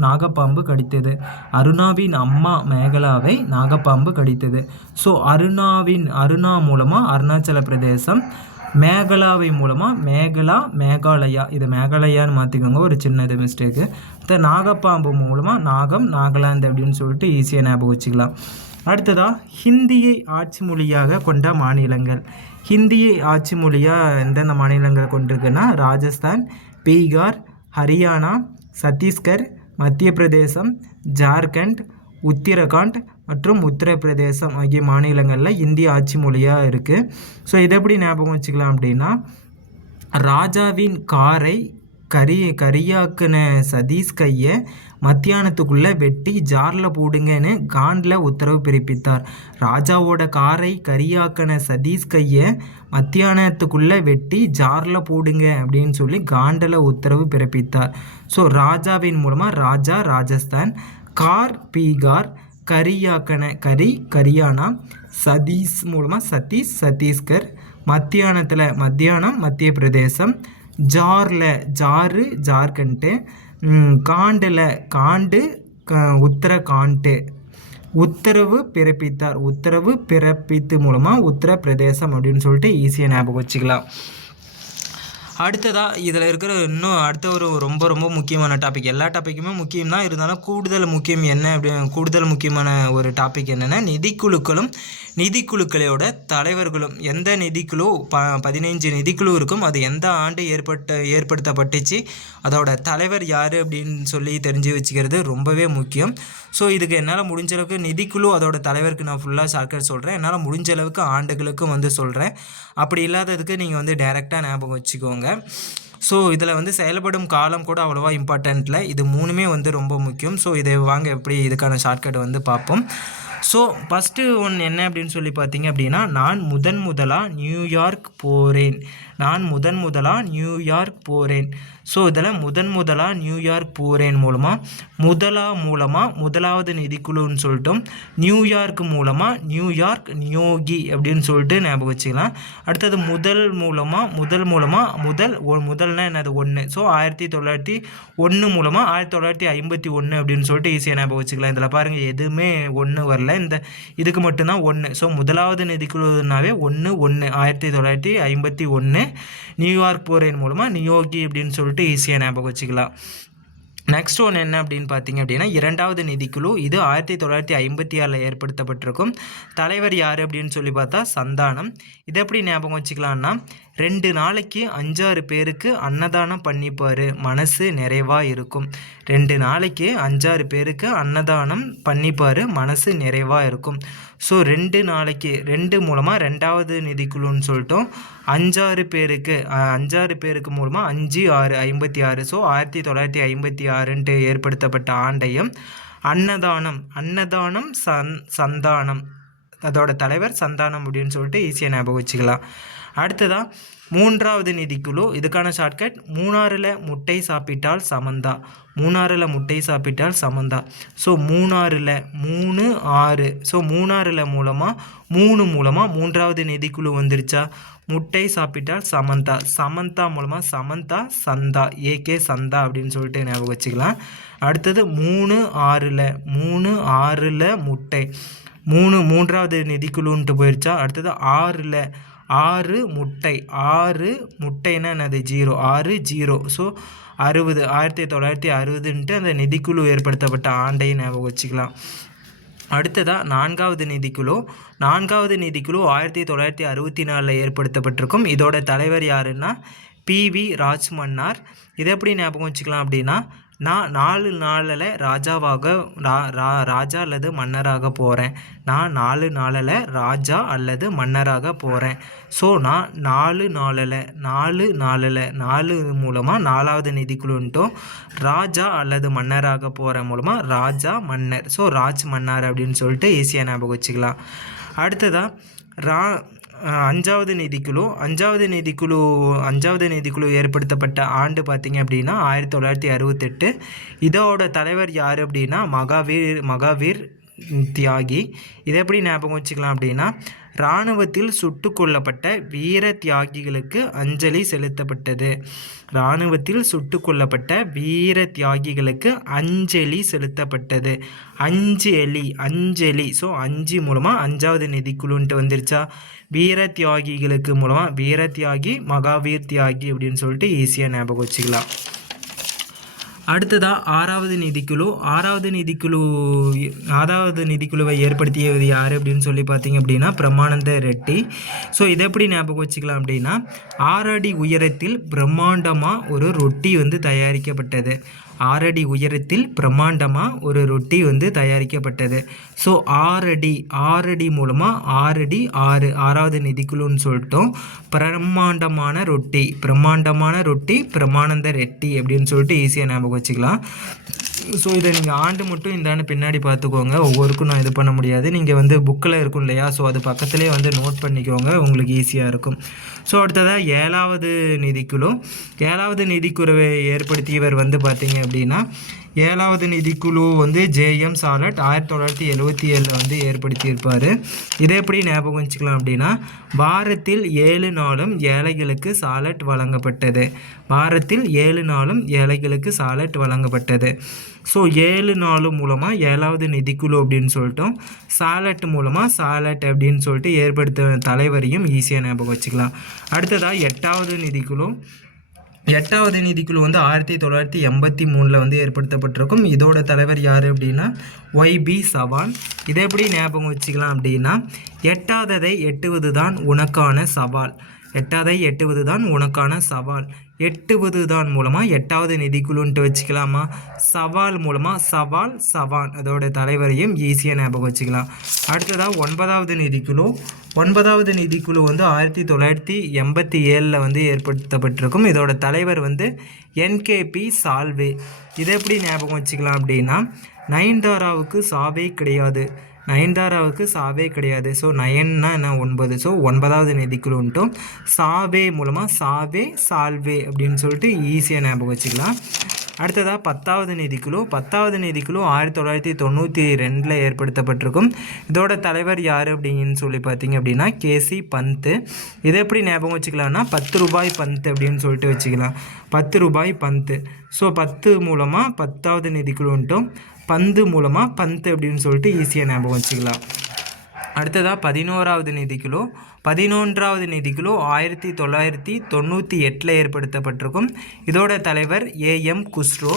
நாகப்பாம்பு கடித்தது. அருணாவின் அம்மா மேகலாவை நாகப்பாம்பு கடித்தது. ஸோ அருணா மூலமாக அருணாச்சல பிரதேசம், மேகலாவை மூலமாக மேகாலயா, இது மேகாலயான்னு மாற்றிக்கோங்க, ஒரு சின்னது மிஸ்டேக்கு. நாகப்பாம்பு மூலமாக நாகாலாந்து அப்படின்னு சொல்லிட்டு ஈஸியாக ஞாபகம் வச்சுக்கலாம். அடுத்ததாக ஹிந்தியை ஆட்சி மொழியாக கொண்ட மாநிலங்கள். ஹிந்தியை ஆட்சி மொழியாக எந்தெந்த மாநிலங்கள் கொண்டிருக்குன்னா, ராஜஸ்தான், பீகார், ஹரியானா, சத்தீஸ்கர், மத்திய பிரதேசம், ஜார்க்கண்ட், உத்தரகாண்ட் மற்றும் உத்தரப்பிரதேசம் ஆகிய மாநிலங்களில் இந்திய ஆட்சி மொழியாக இருக்குது. ஸோ இதை எப்படி ஞாபகம் வச்சுக்கலாம் அப்படின்னா, ராஜாவின் காரை கரியாக்குன சதீஷ் கையை மத்தியானத்துக்குள்ளே வெட்டி ஜாரில் போடுங்கன்னு காண்டில் உத்தரவு பிறப்பித்தார். ராஜாவோட காரை கரியாக்கின சதீஷ் கையை மத்தியானத்துக்குள்ளே வெட்டி ஜாரில் போடுங்க அப்படின்னு சொல்லி காண்டில் உத்தரவு பிறப்பித்தார். ஸோ ராஜாவின் மூலமாக ராஜா ராஜஸ்தான், கார் பீகார், கரியாக்கன ஹரியானா, சதீஷ் மூலமாக சத்தீஸ்கர், மத்தியானம் மத்திய பிரதேசம், ஜாரு ஜார்க்கண்ட்டு, காண்டு உத்தரகாண்ட். உத்தரவு பிறப்பித்து மூலமாக உத்தரப்பிரதேசம் அப்படின்னு சொல்லிட்டு ஈஸியாக ஞாபகம் வச்சுக்கலாம். அடுத்ததாக இதில் இருக்கிற அடுத்த ஒரு ரொம்ப ரொம்ப முக்கியமான டாபிக், எல்லா டாப்பிக்குமே முக்கியம் தான், இருந்தாலும் கூடுதல் முக்கியமான ஒரு டாபிக் என்னென்னா, நிதிக்குழுக்களோட தலைவர்களும். எந்த நிதிக்குழு 15 நிதிக்குழு இருக்கும், அது எந்த ஆண்டு ஏற்படுத்தப்பட்டுச்சு, அதோட தலைவர் யார் அப்படின்னு சொல்லி தெரிஞ்சு வச்சுக்கிறது ரொம்பவே முக்கியம். ஸோ இதுக்கு என்னால் முடிஞ்ச அளவுக்கு நிதிக்குழு அதோட தலைவருக்கு நான் ஃபுல்லாக ஷார்ட்கட் சொல்கிறேன். என்னால் முடிஞ்ச அளவுக்கு ஆண்டுகளுக்கும் வந்து சொல்கிறேன். அப்படி இல்லாததுக்கு நீங்கள் வந்து டைரெக்டாக ஞாபகம் வச்சுக்கோங்க. ஸோ இதில் வந்து செயல்படும் காலம் கூட அவ்வளோவா இம்பார்ட்டண்ட்டில், இது 3மே வந்து ரொம்ப முக்கியம். ஸோ இதை வாங்க எப்படி இதுக்கான ஷார்ட்கட் வந்து பார்ப்போம். ஸோ ஃபஸ்ட்டு ஒன்று என்ன அப்படின்னு சொல்லி பார்த்தீங்க அப்படின்னா, நான் முதலாக நியூயார்க் போகிறேன். ஸோ இதில் முதலாக நியூயார்க் போகிறேன் மூலமாக முதலாவது நிதிக்குழுன்னு சொல்லிட்டோம். நியூயார்க் மூலமாக நியூயார்க் நியோகி அப்படின்னு சொல்லிட்டு ஞாபகம் வச்சுக்கலாம். அடுத்தது முதல்னா என்னது 1. ஸோ 1901 மூலமாக 1951 அப்படின்னு சொல்லிட்டு ஈஸியாக ஞாபகம் வச்சுக்கலாம். இதில் பாருங்கள் எதுவுமே 1 வரல, இதுக்கு மட்டும்தான் 1. ஸோ முதலாவது நிதிக்குழுனாவே 1 1951 நியூயார்க் போகிறேன் மூலமாக நியோகி அப்படின்னு சொல்லிட்டு ஈஸியாக ஞாபகம் வச்சுக்கலாம். நெக்ஸ்ட் ஒன்று என்ன அப்படின்னு பார்த்தீங்க அப்படின்னா, 2வது நிதிக்குழு. இது 1956 ஏற்படுத்தப்பட்டிருக்கும். தலைவர் யார் அப்படின்னு சொல்லி பார்த்தா சந்தானம். இதை எப்படி ஞாபகம் வச்சுக்கலான்னா, 2 நாளைக்கு 5-6 பேருக்கு அன்னதானம் பண்ணிப்பார், மனசு நிறைவாக இருக்கும். 2 நாளைக்கு 5-6 பேருக்கு அன்னதானம் பண்ணிப்பார், மனசு நிறைவாக இருக்கும். ஸோ 2 நாளைக்கு 2 மூலமாக 2வது நிதிக்குழுன்னு சொல்லிட்டோம். 5-6 பேருக்கு மூலமாக 5 6 56. ஸோ 1956 ஏற்படுத்தப்பட்ட ஆண்டையும் அன்னதானம் சந்தானம், அதோட தலைவர் சந்தானம் அப்படின்னு சொல்லிட்டு ஈஸியாக ஞாபகம் வச்சுக்கலாம். அடுத்ததாக மூன்றாவது நிதிக்குழு, இதுக்கான ஷார்ட்கட் 3 முட்டை சாப்பிட்டால் சமந்தா. 3 முட்டை சாப்பிட்டால் சமந்தா. ஸோ 3 3 6. ஸோ 3 மூலமாக 3 மூலமாக மூன்றாவது நிதிக்குழு வந்துருச்சா? முட்டை சாப்பிட்டால் சமந்தா. சமந்தா மூலமாக சமந்தா சந்தா, ஏகே சந்தா அப்படின்னு சொல்லிட்டு ஞாபகம் வச்சுக்கலாம். அடுத்தது 3 6 முட்டை. மூன்றாவது நிதிக்குழுன்ட்டு போயிடுச்சா? அடுத்தது 6 முட்டை. 6 முட்டைன்னா என்னது? 0. 6 0. ஸோ 60, 1960ன்ட்டு அந்த நிதிக்குழு ஏற்படுத்தப்பட்ட ஆண்டை ஞாபகம் வச்சுக்கலாம். அடுத்ததாக நான்காவது நிதிக்குழு. 1964 ஏற்படுத்தப்பட்டிருக்கும். இதோட தலைவர் யாருன்னா PV ராஜ்மன்னார். இதை எப்படி ஞாபகம் வச்சுக்கலாம் அப்படின்னா, நான் 4 நாளில் ராஜா அல்லது மன்னராக போகிறேன். நான் 4 நாளில் ராஜா அல்லது மன்னராக போகிறேன். ஸோ நான் 4 மூலமாக 4வது நிதிக்குழுன்ட்டும் ராஜா அல்லது மன்னராக போகிற மூலமாக ராஜா மன்னர். ஸோ ராஜ் மன்னார் அப்படின்னு சொல்லிட்டு ஈஸியாக ஞாபகம் வச்சுக்கலாம். அடுத்ததாக அஞ்சாவது நிதிக்குழு ஏற்படுத்தப்பட்ட ஆண்டு பார்த்திங்க அப்படின்னா 1968. இதோட தலைவர் யார் அப்படின்னா மகாவீர் தியாகி. இதை எப்படி ஞாபகம் வச்சுக்கலாம் அப்படின்னா, இராணுவத்தில் சுட்டு கொல்லப்பட்ட வீர தியாகிகளுக்கு அஞ்சலி செலுத்தப்பட்டது. இராணுவத்தில் சுட்டு கொல்லப்பட்ட வீர தியாகிகளுக்கு அஞ்சலி செலுத்தப்பட்டது. அஞ்சலி. ஸோ 5 மூலமாக 5வது நிதிக்குழுன்ட்டு வந்துருச்சா? வீர தியாகிகளுக்கு மூலமாக வீர தியாகி, மகாவீர் தியாகி அப்படின்னு சொல்லிட்டு ஈஸியாக ஞாபகம் வச்சுக்கலாம். அடுத்ததாக 6வது நிதிக்குழுவை ஏற்படுத்தியது யார் அப்படின்னு சொல்லி பார்த்தீங்க அப்படின்னா பிரம்மானந்த ரெட்டி. ஸோ இதை எப்படி ஞாபகம் வச்சுக்கலாம் அப்படின்னா, 6 அடி உயரத்தில் பிரம்மாண்டமாக ஒரு ரொட்டி வந்து தயாரிக்கப்பட்டது. 6 அடி உயரத்தில் பிரம்மாண்டமாக ஒரு ரொட்டி வந்து தயாரிக்கப்பட்டது. ஸோ 6 அடி மூலமாக 6 அடி 6வது நிதிக்குழுன்னு சொல்லிட்டோம். பிரம்மாண்டமான ரொட்டி பிரம்மானந்த ரெட்டி அப்படின்னு சொல்லிட்டு ஈஸியாக ஞாபகம் வச்சுக்கலாம். ஸோ இதை நீங்கள் ஆண்டு மட்டும் இந்த ஆண்டு பின்னாடி பார்த்துக்கோங்க. ஒவ்வொருக்கும் நான் இது பண்ண முடியாது. நீங்கள் வந்து புக்கில் இருக்கும் இல்லையா? ஸோ அது பக்கத்துலேயே வந்து நோட் பண்ணிக்கோங்க, உங்களுக்கு ஈஸியாக இருக்கும். ஸோ அடுத்ததாக 7வது நிதிக்குழுவை ஏற்படுத்தியவர் வந்து பார்த்தீங்க அப்படின்னா, 7வது நிதிக்குழு வந்து JM சாலட் 1977 வந்து ஏற்படுத்தியிருப்பார். இதை எப்படி ஞாபகம் வச்சுக்கலாம் அப்படின்னா, வாரத்தில் 7 நாளும் ஏழைகளுக்கு சாலட் வழங்கப்பட்டது. வாரத்தில் 7 நாளும் ஏழைகளுக்கு சாலட் வழங்கப்பட்டது. ஸோ 7 நாள் மூலமாக 7வது நிதிக்குழு அப்படின்னு சொல்லிட்டோம். சாலட் மூலமாக சாலட் அப்படின்னு சொல்லிட்டு ஏற்படுத்த தலைவரையும் ஈஸியாக ஞாபகம் வச்சுக்கலாம். அடுத்ததாக 8வது நிதிக்குழு வந்து 1983 வந்து ஏற்படுத்தப்பட்டிருக்கும். இதோட தலைவர் யார் அப்படின்னா YB சவான். இதை எப்படி ஞாபகம் வச்சுக்கலாம் அப்படின்னா, எட்டாததை எட்டுவது தான் உனக்கான சவால். எட்டுவது தான் மூலமாக 8வது நிதிக்குழுன்ட்டு வச்சுக்கலாமா? சவால் மூலமாக சவான் அதோட தலைவரையும் ஈஸியாக ஞாபகம் வச்சுக்கலாம். அடுத்ததாக 9வது நிதிக்குழு வந்து 1987 வந்து ஏற்படுத்தப்பட்டிருக்கும். இதோட தலைவர் வந்து NKP சால்வே. இதை எப்படி ஞாபகம் வச்சுக்கலாம் அப்படின்னா, நயன்தாராவுக்கு சாவே கிடையாது. ஸோ 9ன்னா என்ன? 9. ஸோ 9வது நிதிக்குழுன்ட்டும் சாவே மூலமாக சால்வே அப்படின்னு சொல்லிட்டு ஈஸியாக ஞாபகம் வச்சுக்கலாம். அடுத்ததாக 10வது நிதிக்குழு 1992 ஏற்படுத்தப்பட்டிருக்கும். இதோட தலைவர் யார் அப்படின்னு சொல்லி பார்த்தீங்க அப்படின்னா KC பந்த். இதை எப்படி ஞாபகம் வச்சுக்கலாம்னா, 10 ரூபாய் பந்த் அப்படின்னு சொல்லிட்டு வச்சுக்கலாம். 10 ரூபாய் பந்த். ஸோ 10 மூலமாக 10வது நிதிக்குழுன்ட்டும் பந்து மூலமாக பந்த் அப்படின்னு சொல்லிட்டு ஈஸியாக ஞாபகம் வச்சுக்கலாம். அடுத்ததாக 11வது நிதிக்குழு 1998 ஏற்படுத்தப்பட்டிருக்கும். இதோட தலைவர் AM குஸ்ரோ.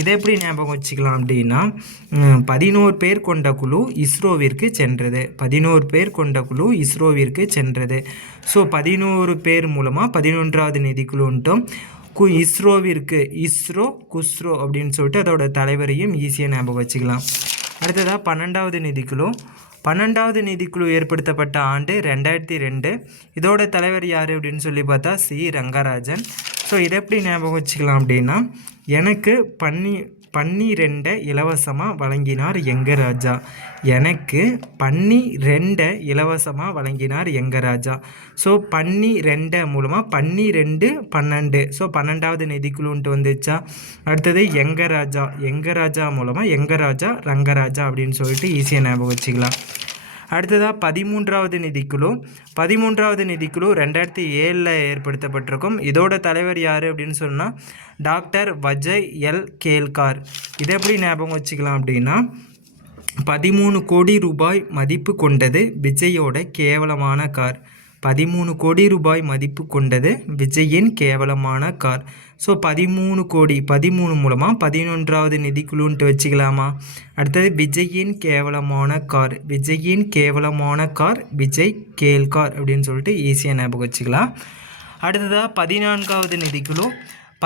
இதை எப்படி ஞாபகம் வச்சுக்கலாம் அப்படின்னா, 11 பேர் கொண்ட குழு இஸ்ரோவிற்கு சென்றது. ஸோ 11 பேர் மூலமாக 11வது நிதிக்குழுன்ட்டும் குஸ்ரோ அப்படின்னு சொல்லிட்டு அதோட தலைவரையும் ஈஸியாக ஞாபகம் வச்சுக்கலாம். அடுத்ததாக 12வது நிதிக்குழு ஏற்படுத்தப்பட்ட ஆண்டு 2002. இதோட தலைவர் யார் அப்படின்னு சொல்லி பார்த்தா C ரங்கராஜன். ஸோ இதை எப்படி ஞாபகம் வச்சுக்கலாம் அப்படின்னா, எனக்கு பன்னி 2 இலவசமாக வழங்கினார் எங்க ராஜா. எனக்கு பன்னி 2 இலவசமாக வழங்கினார் எங்க ராஜா. ஸோ பன்னி 2 மூலமாக பன்னி 2 12. ஸோ 12வது நிதிக்குழுன்ட்டு வந்துச்சா. அடுத்தது எங்க ராஜா மூலமாக எங்க ராஜா ரங்கராஜா அப்படின்னு சொல்லிட்டு ஈஸியாக ஞாபகம் வச்சுக்கலாம். அடுத்ததாக 13வது நிதிக்குழு. 13வது நிதிக்குழு 2007 ஏற்படுத்தப்பட்டிருக்கும். இதோட தலைவர் யார் அப்படின்னு சொன்னால் டாக்டர் வஜய் எல் கேல்கார். இதை எப்படி ஞாபகம் வச்சுக்கலாம் அப்படின்னா 13 கோடி ரூபாய் மதிப்பு கொண்டது விஜயோட கேவலமான கார். 13 கோடி ரூபாய் மதிப்பு கொண்டது விஜயின் கேவலமான கார். ஸோ 13 கோடி 13 மூலமாக 11வது நிதிக்குழுன்ட்டு வச்சுக்கலாமா. அடுத்தது விஜயின் கேவலமான கார். விஜயின் கேவலமான கார் விஜய் கேல்கார் அப்படின்னு சொல்லிட்டு ஈஸியாக ஞாபகம் வச்சுக்கலாம். அடுத்ததாக 14வது நிதிக்குழு.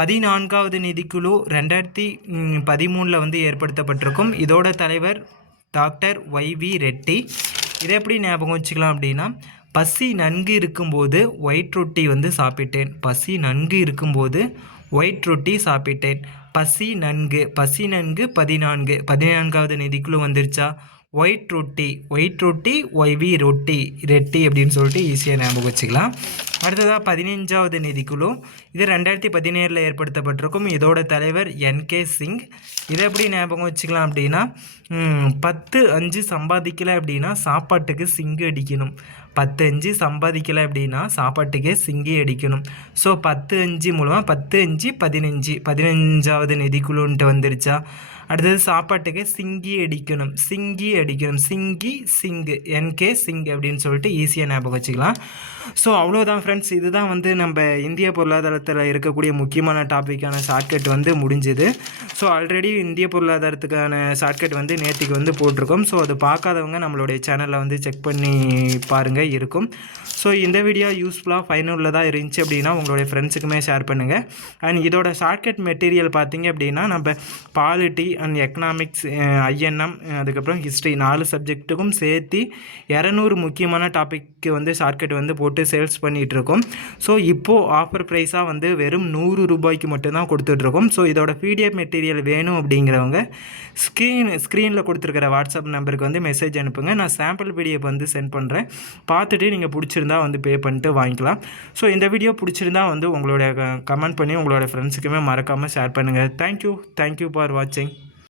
14வது நிதிக்குழு 2013 வந்து ஏற்படுத்தப்பட்டிருக்கும். இதோட தலைவர் டாக்டர் ஒய்வி ரெட்டி. இதை எப்படி ஞாபகம் வச்சுக்கலாம் அப்படின்னா பசி நன்கு இருக்கும்போது ஒயிட் ரொட்டி வந்து சாப்பிட்டேன். பசி நன்கு இருக்கும்போது ஒயிட் ரொட்டி சாப்பிட்டேன். பசி நன்கு 14வது நிதிக்குழு வந்துருச்சா. ஒயிட் ரொட்டி ஒய்வி ரெட்டி அப்படின்னு சொல்லிட்டு ஈஸியாக ஞாபகம் வச்சுக்கலாம். அடுத்ததாக 15வது நிதிக்குழு. இது 2017 ஏற்படுத்தப்பட்டிருக்கும். இதோட தலைவர் என்கே சிங். இதை எப்படி ஞாபகம் வச்சுக்கலாம் அப்படின்னா 10-5 சம்பாதிக்கலை அப்படின்னா சாப்பாட்டுக்கு சிங்கு அடிக்கணும். 10-5 சம்பாதிக்கலை அப்படின்னா சாப்பாட்டுக்கே சிங்கி அடிக்கணும். ஸோ 10-5 மூலமாக 10-5 15வது நிதிக்குழுன்ட்டு வந்துருச்சா. அடுத்தது சாப்பாட்டுக்கு சிங்கி அடிக்கணும். சிங்கு என்கே சிங் அப்படின்னு சொல்லிட்டு ஈஸியாக ஞாபகம் வச்சுக்கலாம். ஸோ அவ்வளோதான் ஃப்ரெண்ட்ஸ். இதுதான் வந்து நம்ம இந்திய பொருளாதாரத்தில் இருக்கக்கூடிய முக்கியமான டாப்பிக்கான ஷார்ட்கட் வந்து முடிஞ்சுது. ஸோ ஆல்ரெடி இந்திய பொருளாதாரத்துக்கான ஷார்ட்கட் வந்து நேற்றுக்கு வந்து போட்டிருக்கோம். ஸோ அது பார்க்காதவங்க நம்மளுடைய சேனலில் வந்து செக் பண்ணி பாருங்கள் இருக்கும். ஸோ இந்த வீடியோ யூஸ்ஃபுல்லாக ஃபைனலாக இருந்துச்சு அப்படின்னா உங்களுடைய ஃப்ரெண்ட்ஸுக்குமே ஷேர் பண்ணுங்கள். அண்ட் இதோட ஷார்ட்கட் மெட்டீரியல் பார்த்திங்க அப்படின்னா நம்ம பாலிட்டி அண்ட் எக்கனாமிக்ஸ், ஐஎன்எம், அதுக்கப்புறம் ஹிஸ்ட்ரி 4 சப்ஜெக்ட்டுக்கும் சேர்த்து 200 முக்கியமான டாப்பிக்கு வந்து ஷார்ட்கட் வந்து போட்டு சேல்ஸ் பண்ணிகிட்ருக்கோம். ஸோ இப்போது ஆஃபர் ப்ரைஸாக வந்து வெறும் 100 ரூபாய்க்கு மட்டும்தான் கொடுத்துட்ருக்கோம். ஸோ இதோட பிடிஎஃப் மெட்டீரியல் வேணும் அப்படிங்கிறவங்க ஸ்க்ரீனில் கொடுத்துருக்கிற வாட்ஸ்அப் நம்பருக்கு வந்து மெசேஜ் அனுப்புங்க. நான் சாம்பிள் பிடிஎஃப் வந்து சென்ட் பண்ணுறேன். பார்த்துட்டு நீங்கள் பிடிச்சிருந்தா வந்து பே பண்ணிட்டு வாங்கிக்கலாம். ஸோ இந்த வீடியோ பிடிச்சிருந்தா வந்து உங்களோட கமெண்ட் பண்ணி உங்களோட ஃப்ரெண்ட்ஸுக்குமே மறக்காமல் ஷேர் பண்ணுங்கள். தேங்க்யூ ஃபார் வாட்சிங்.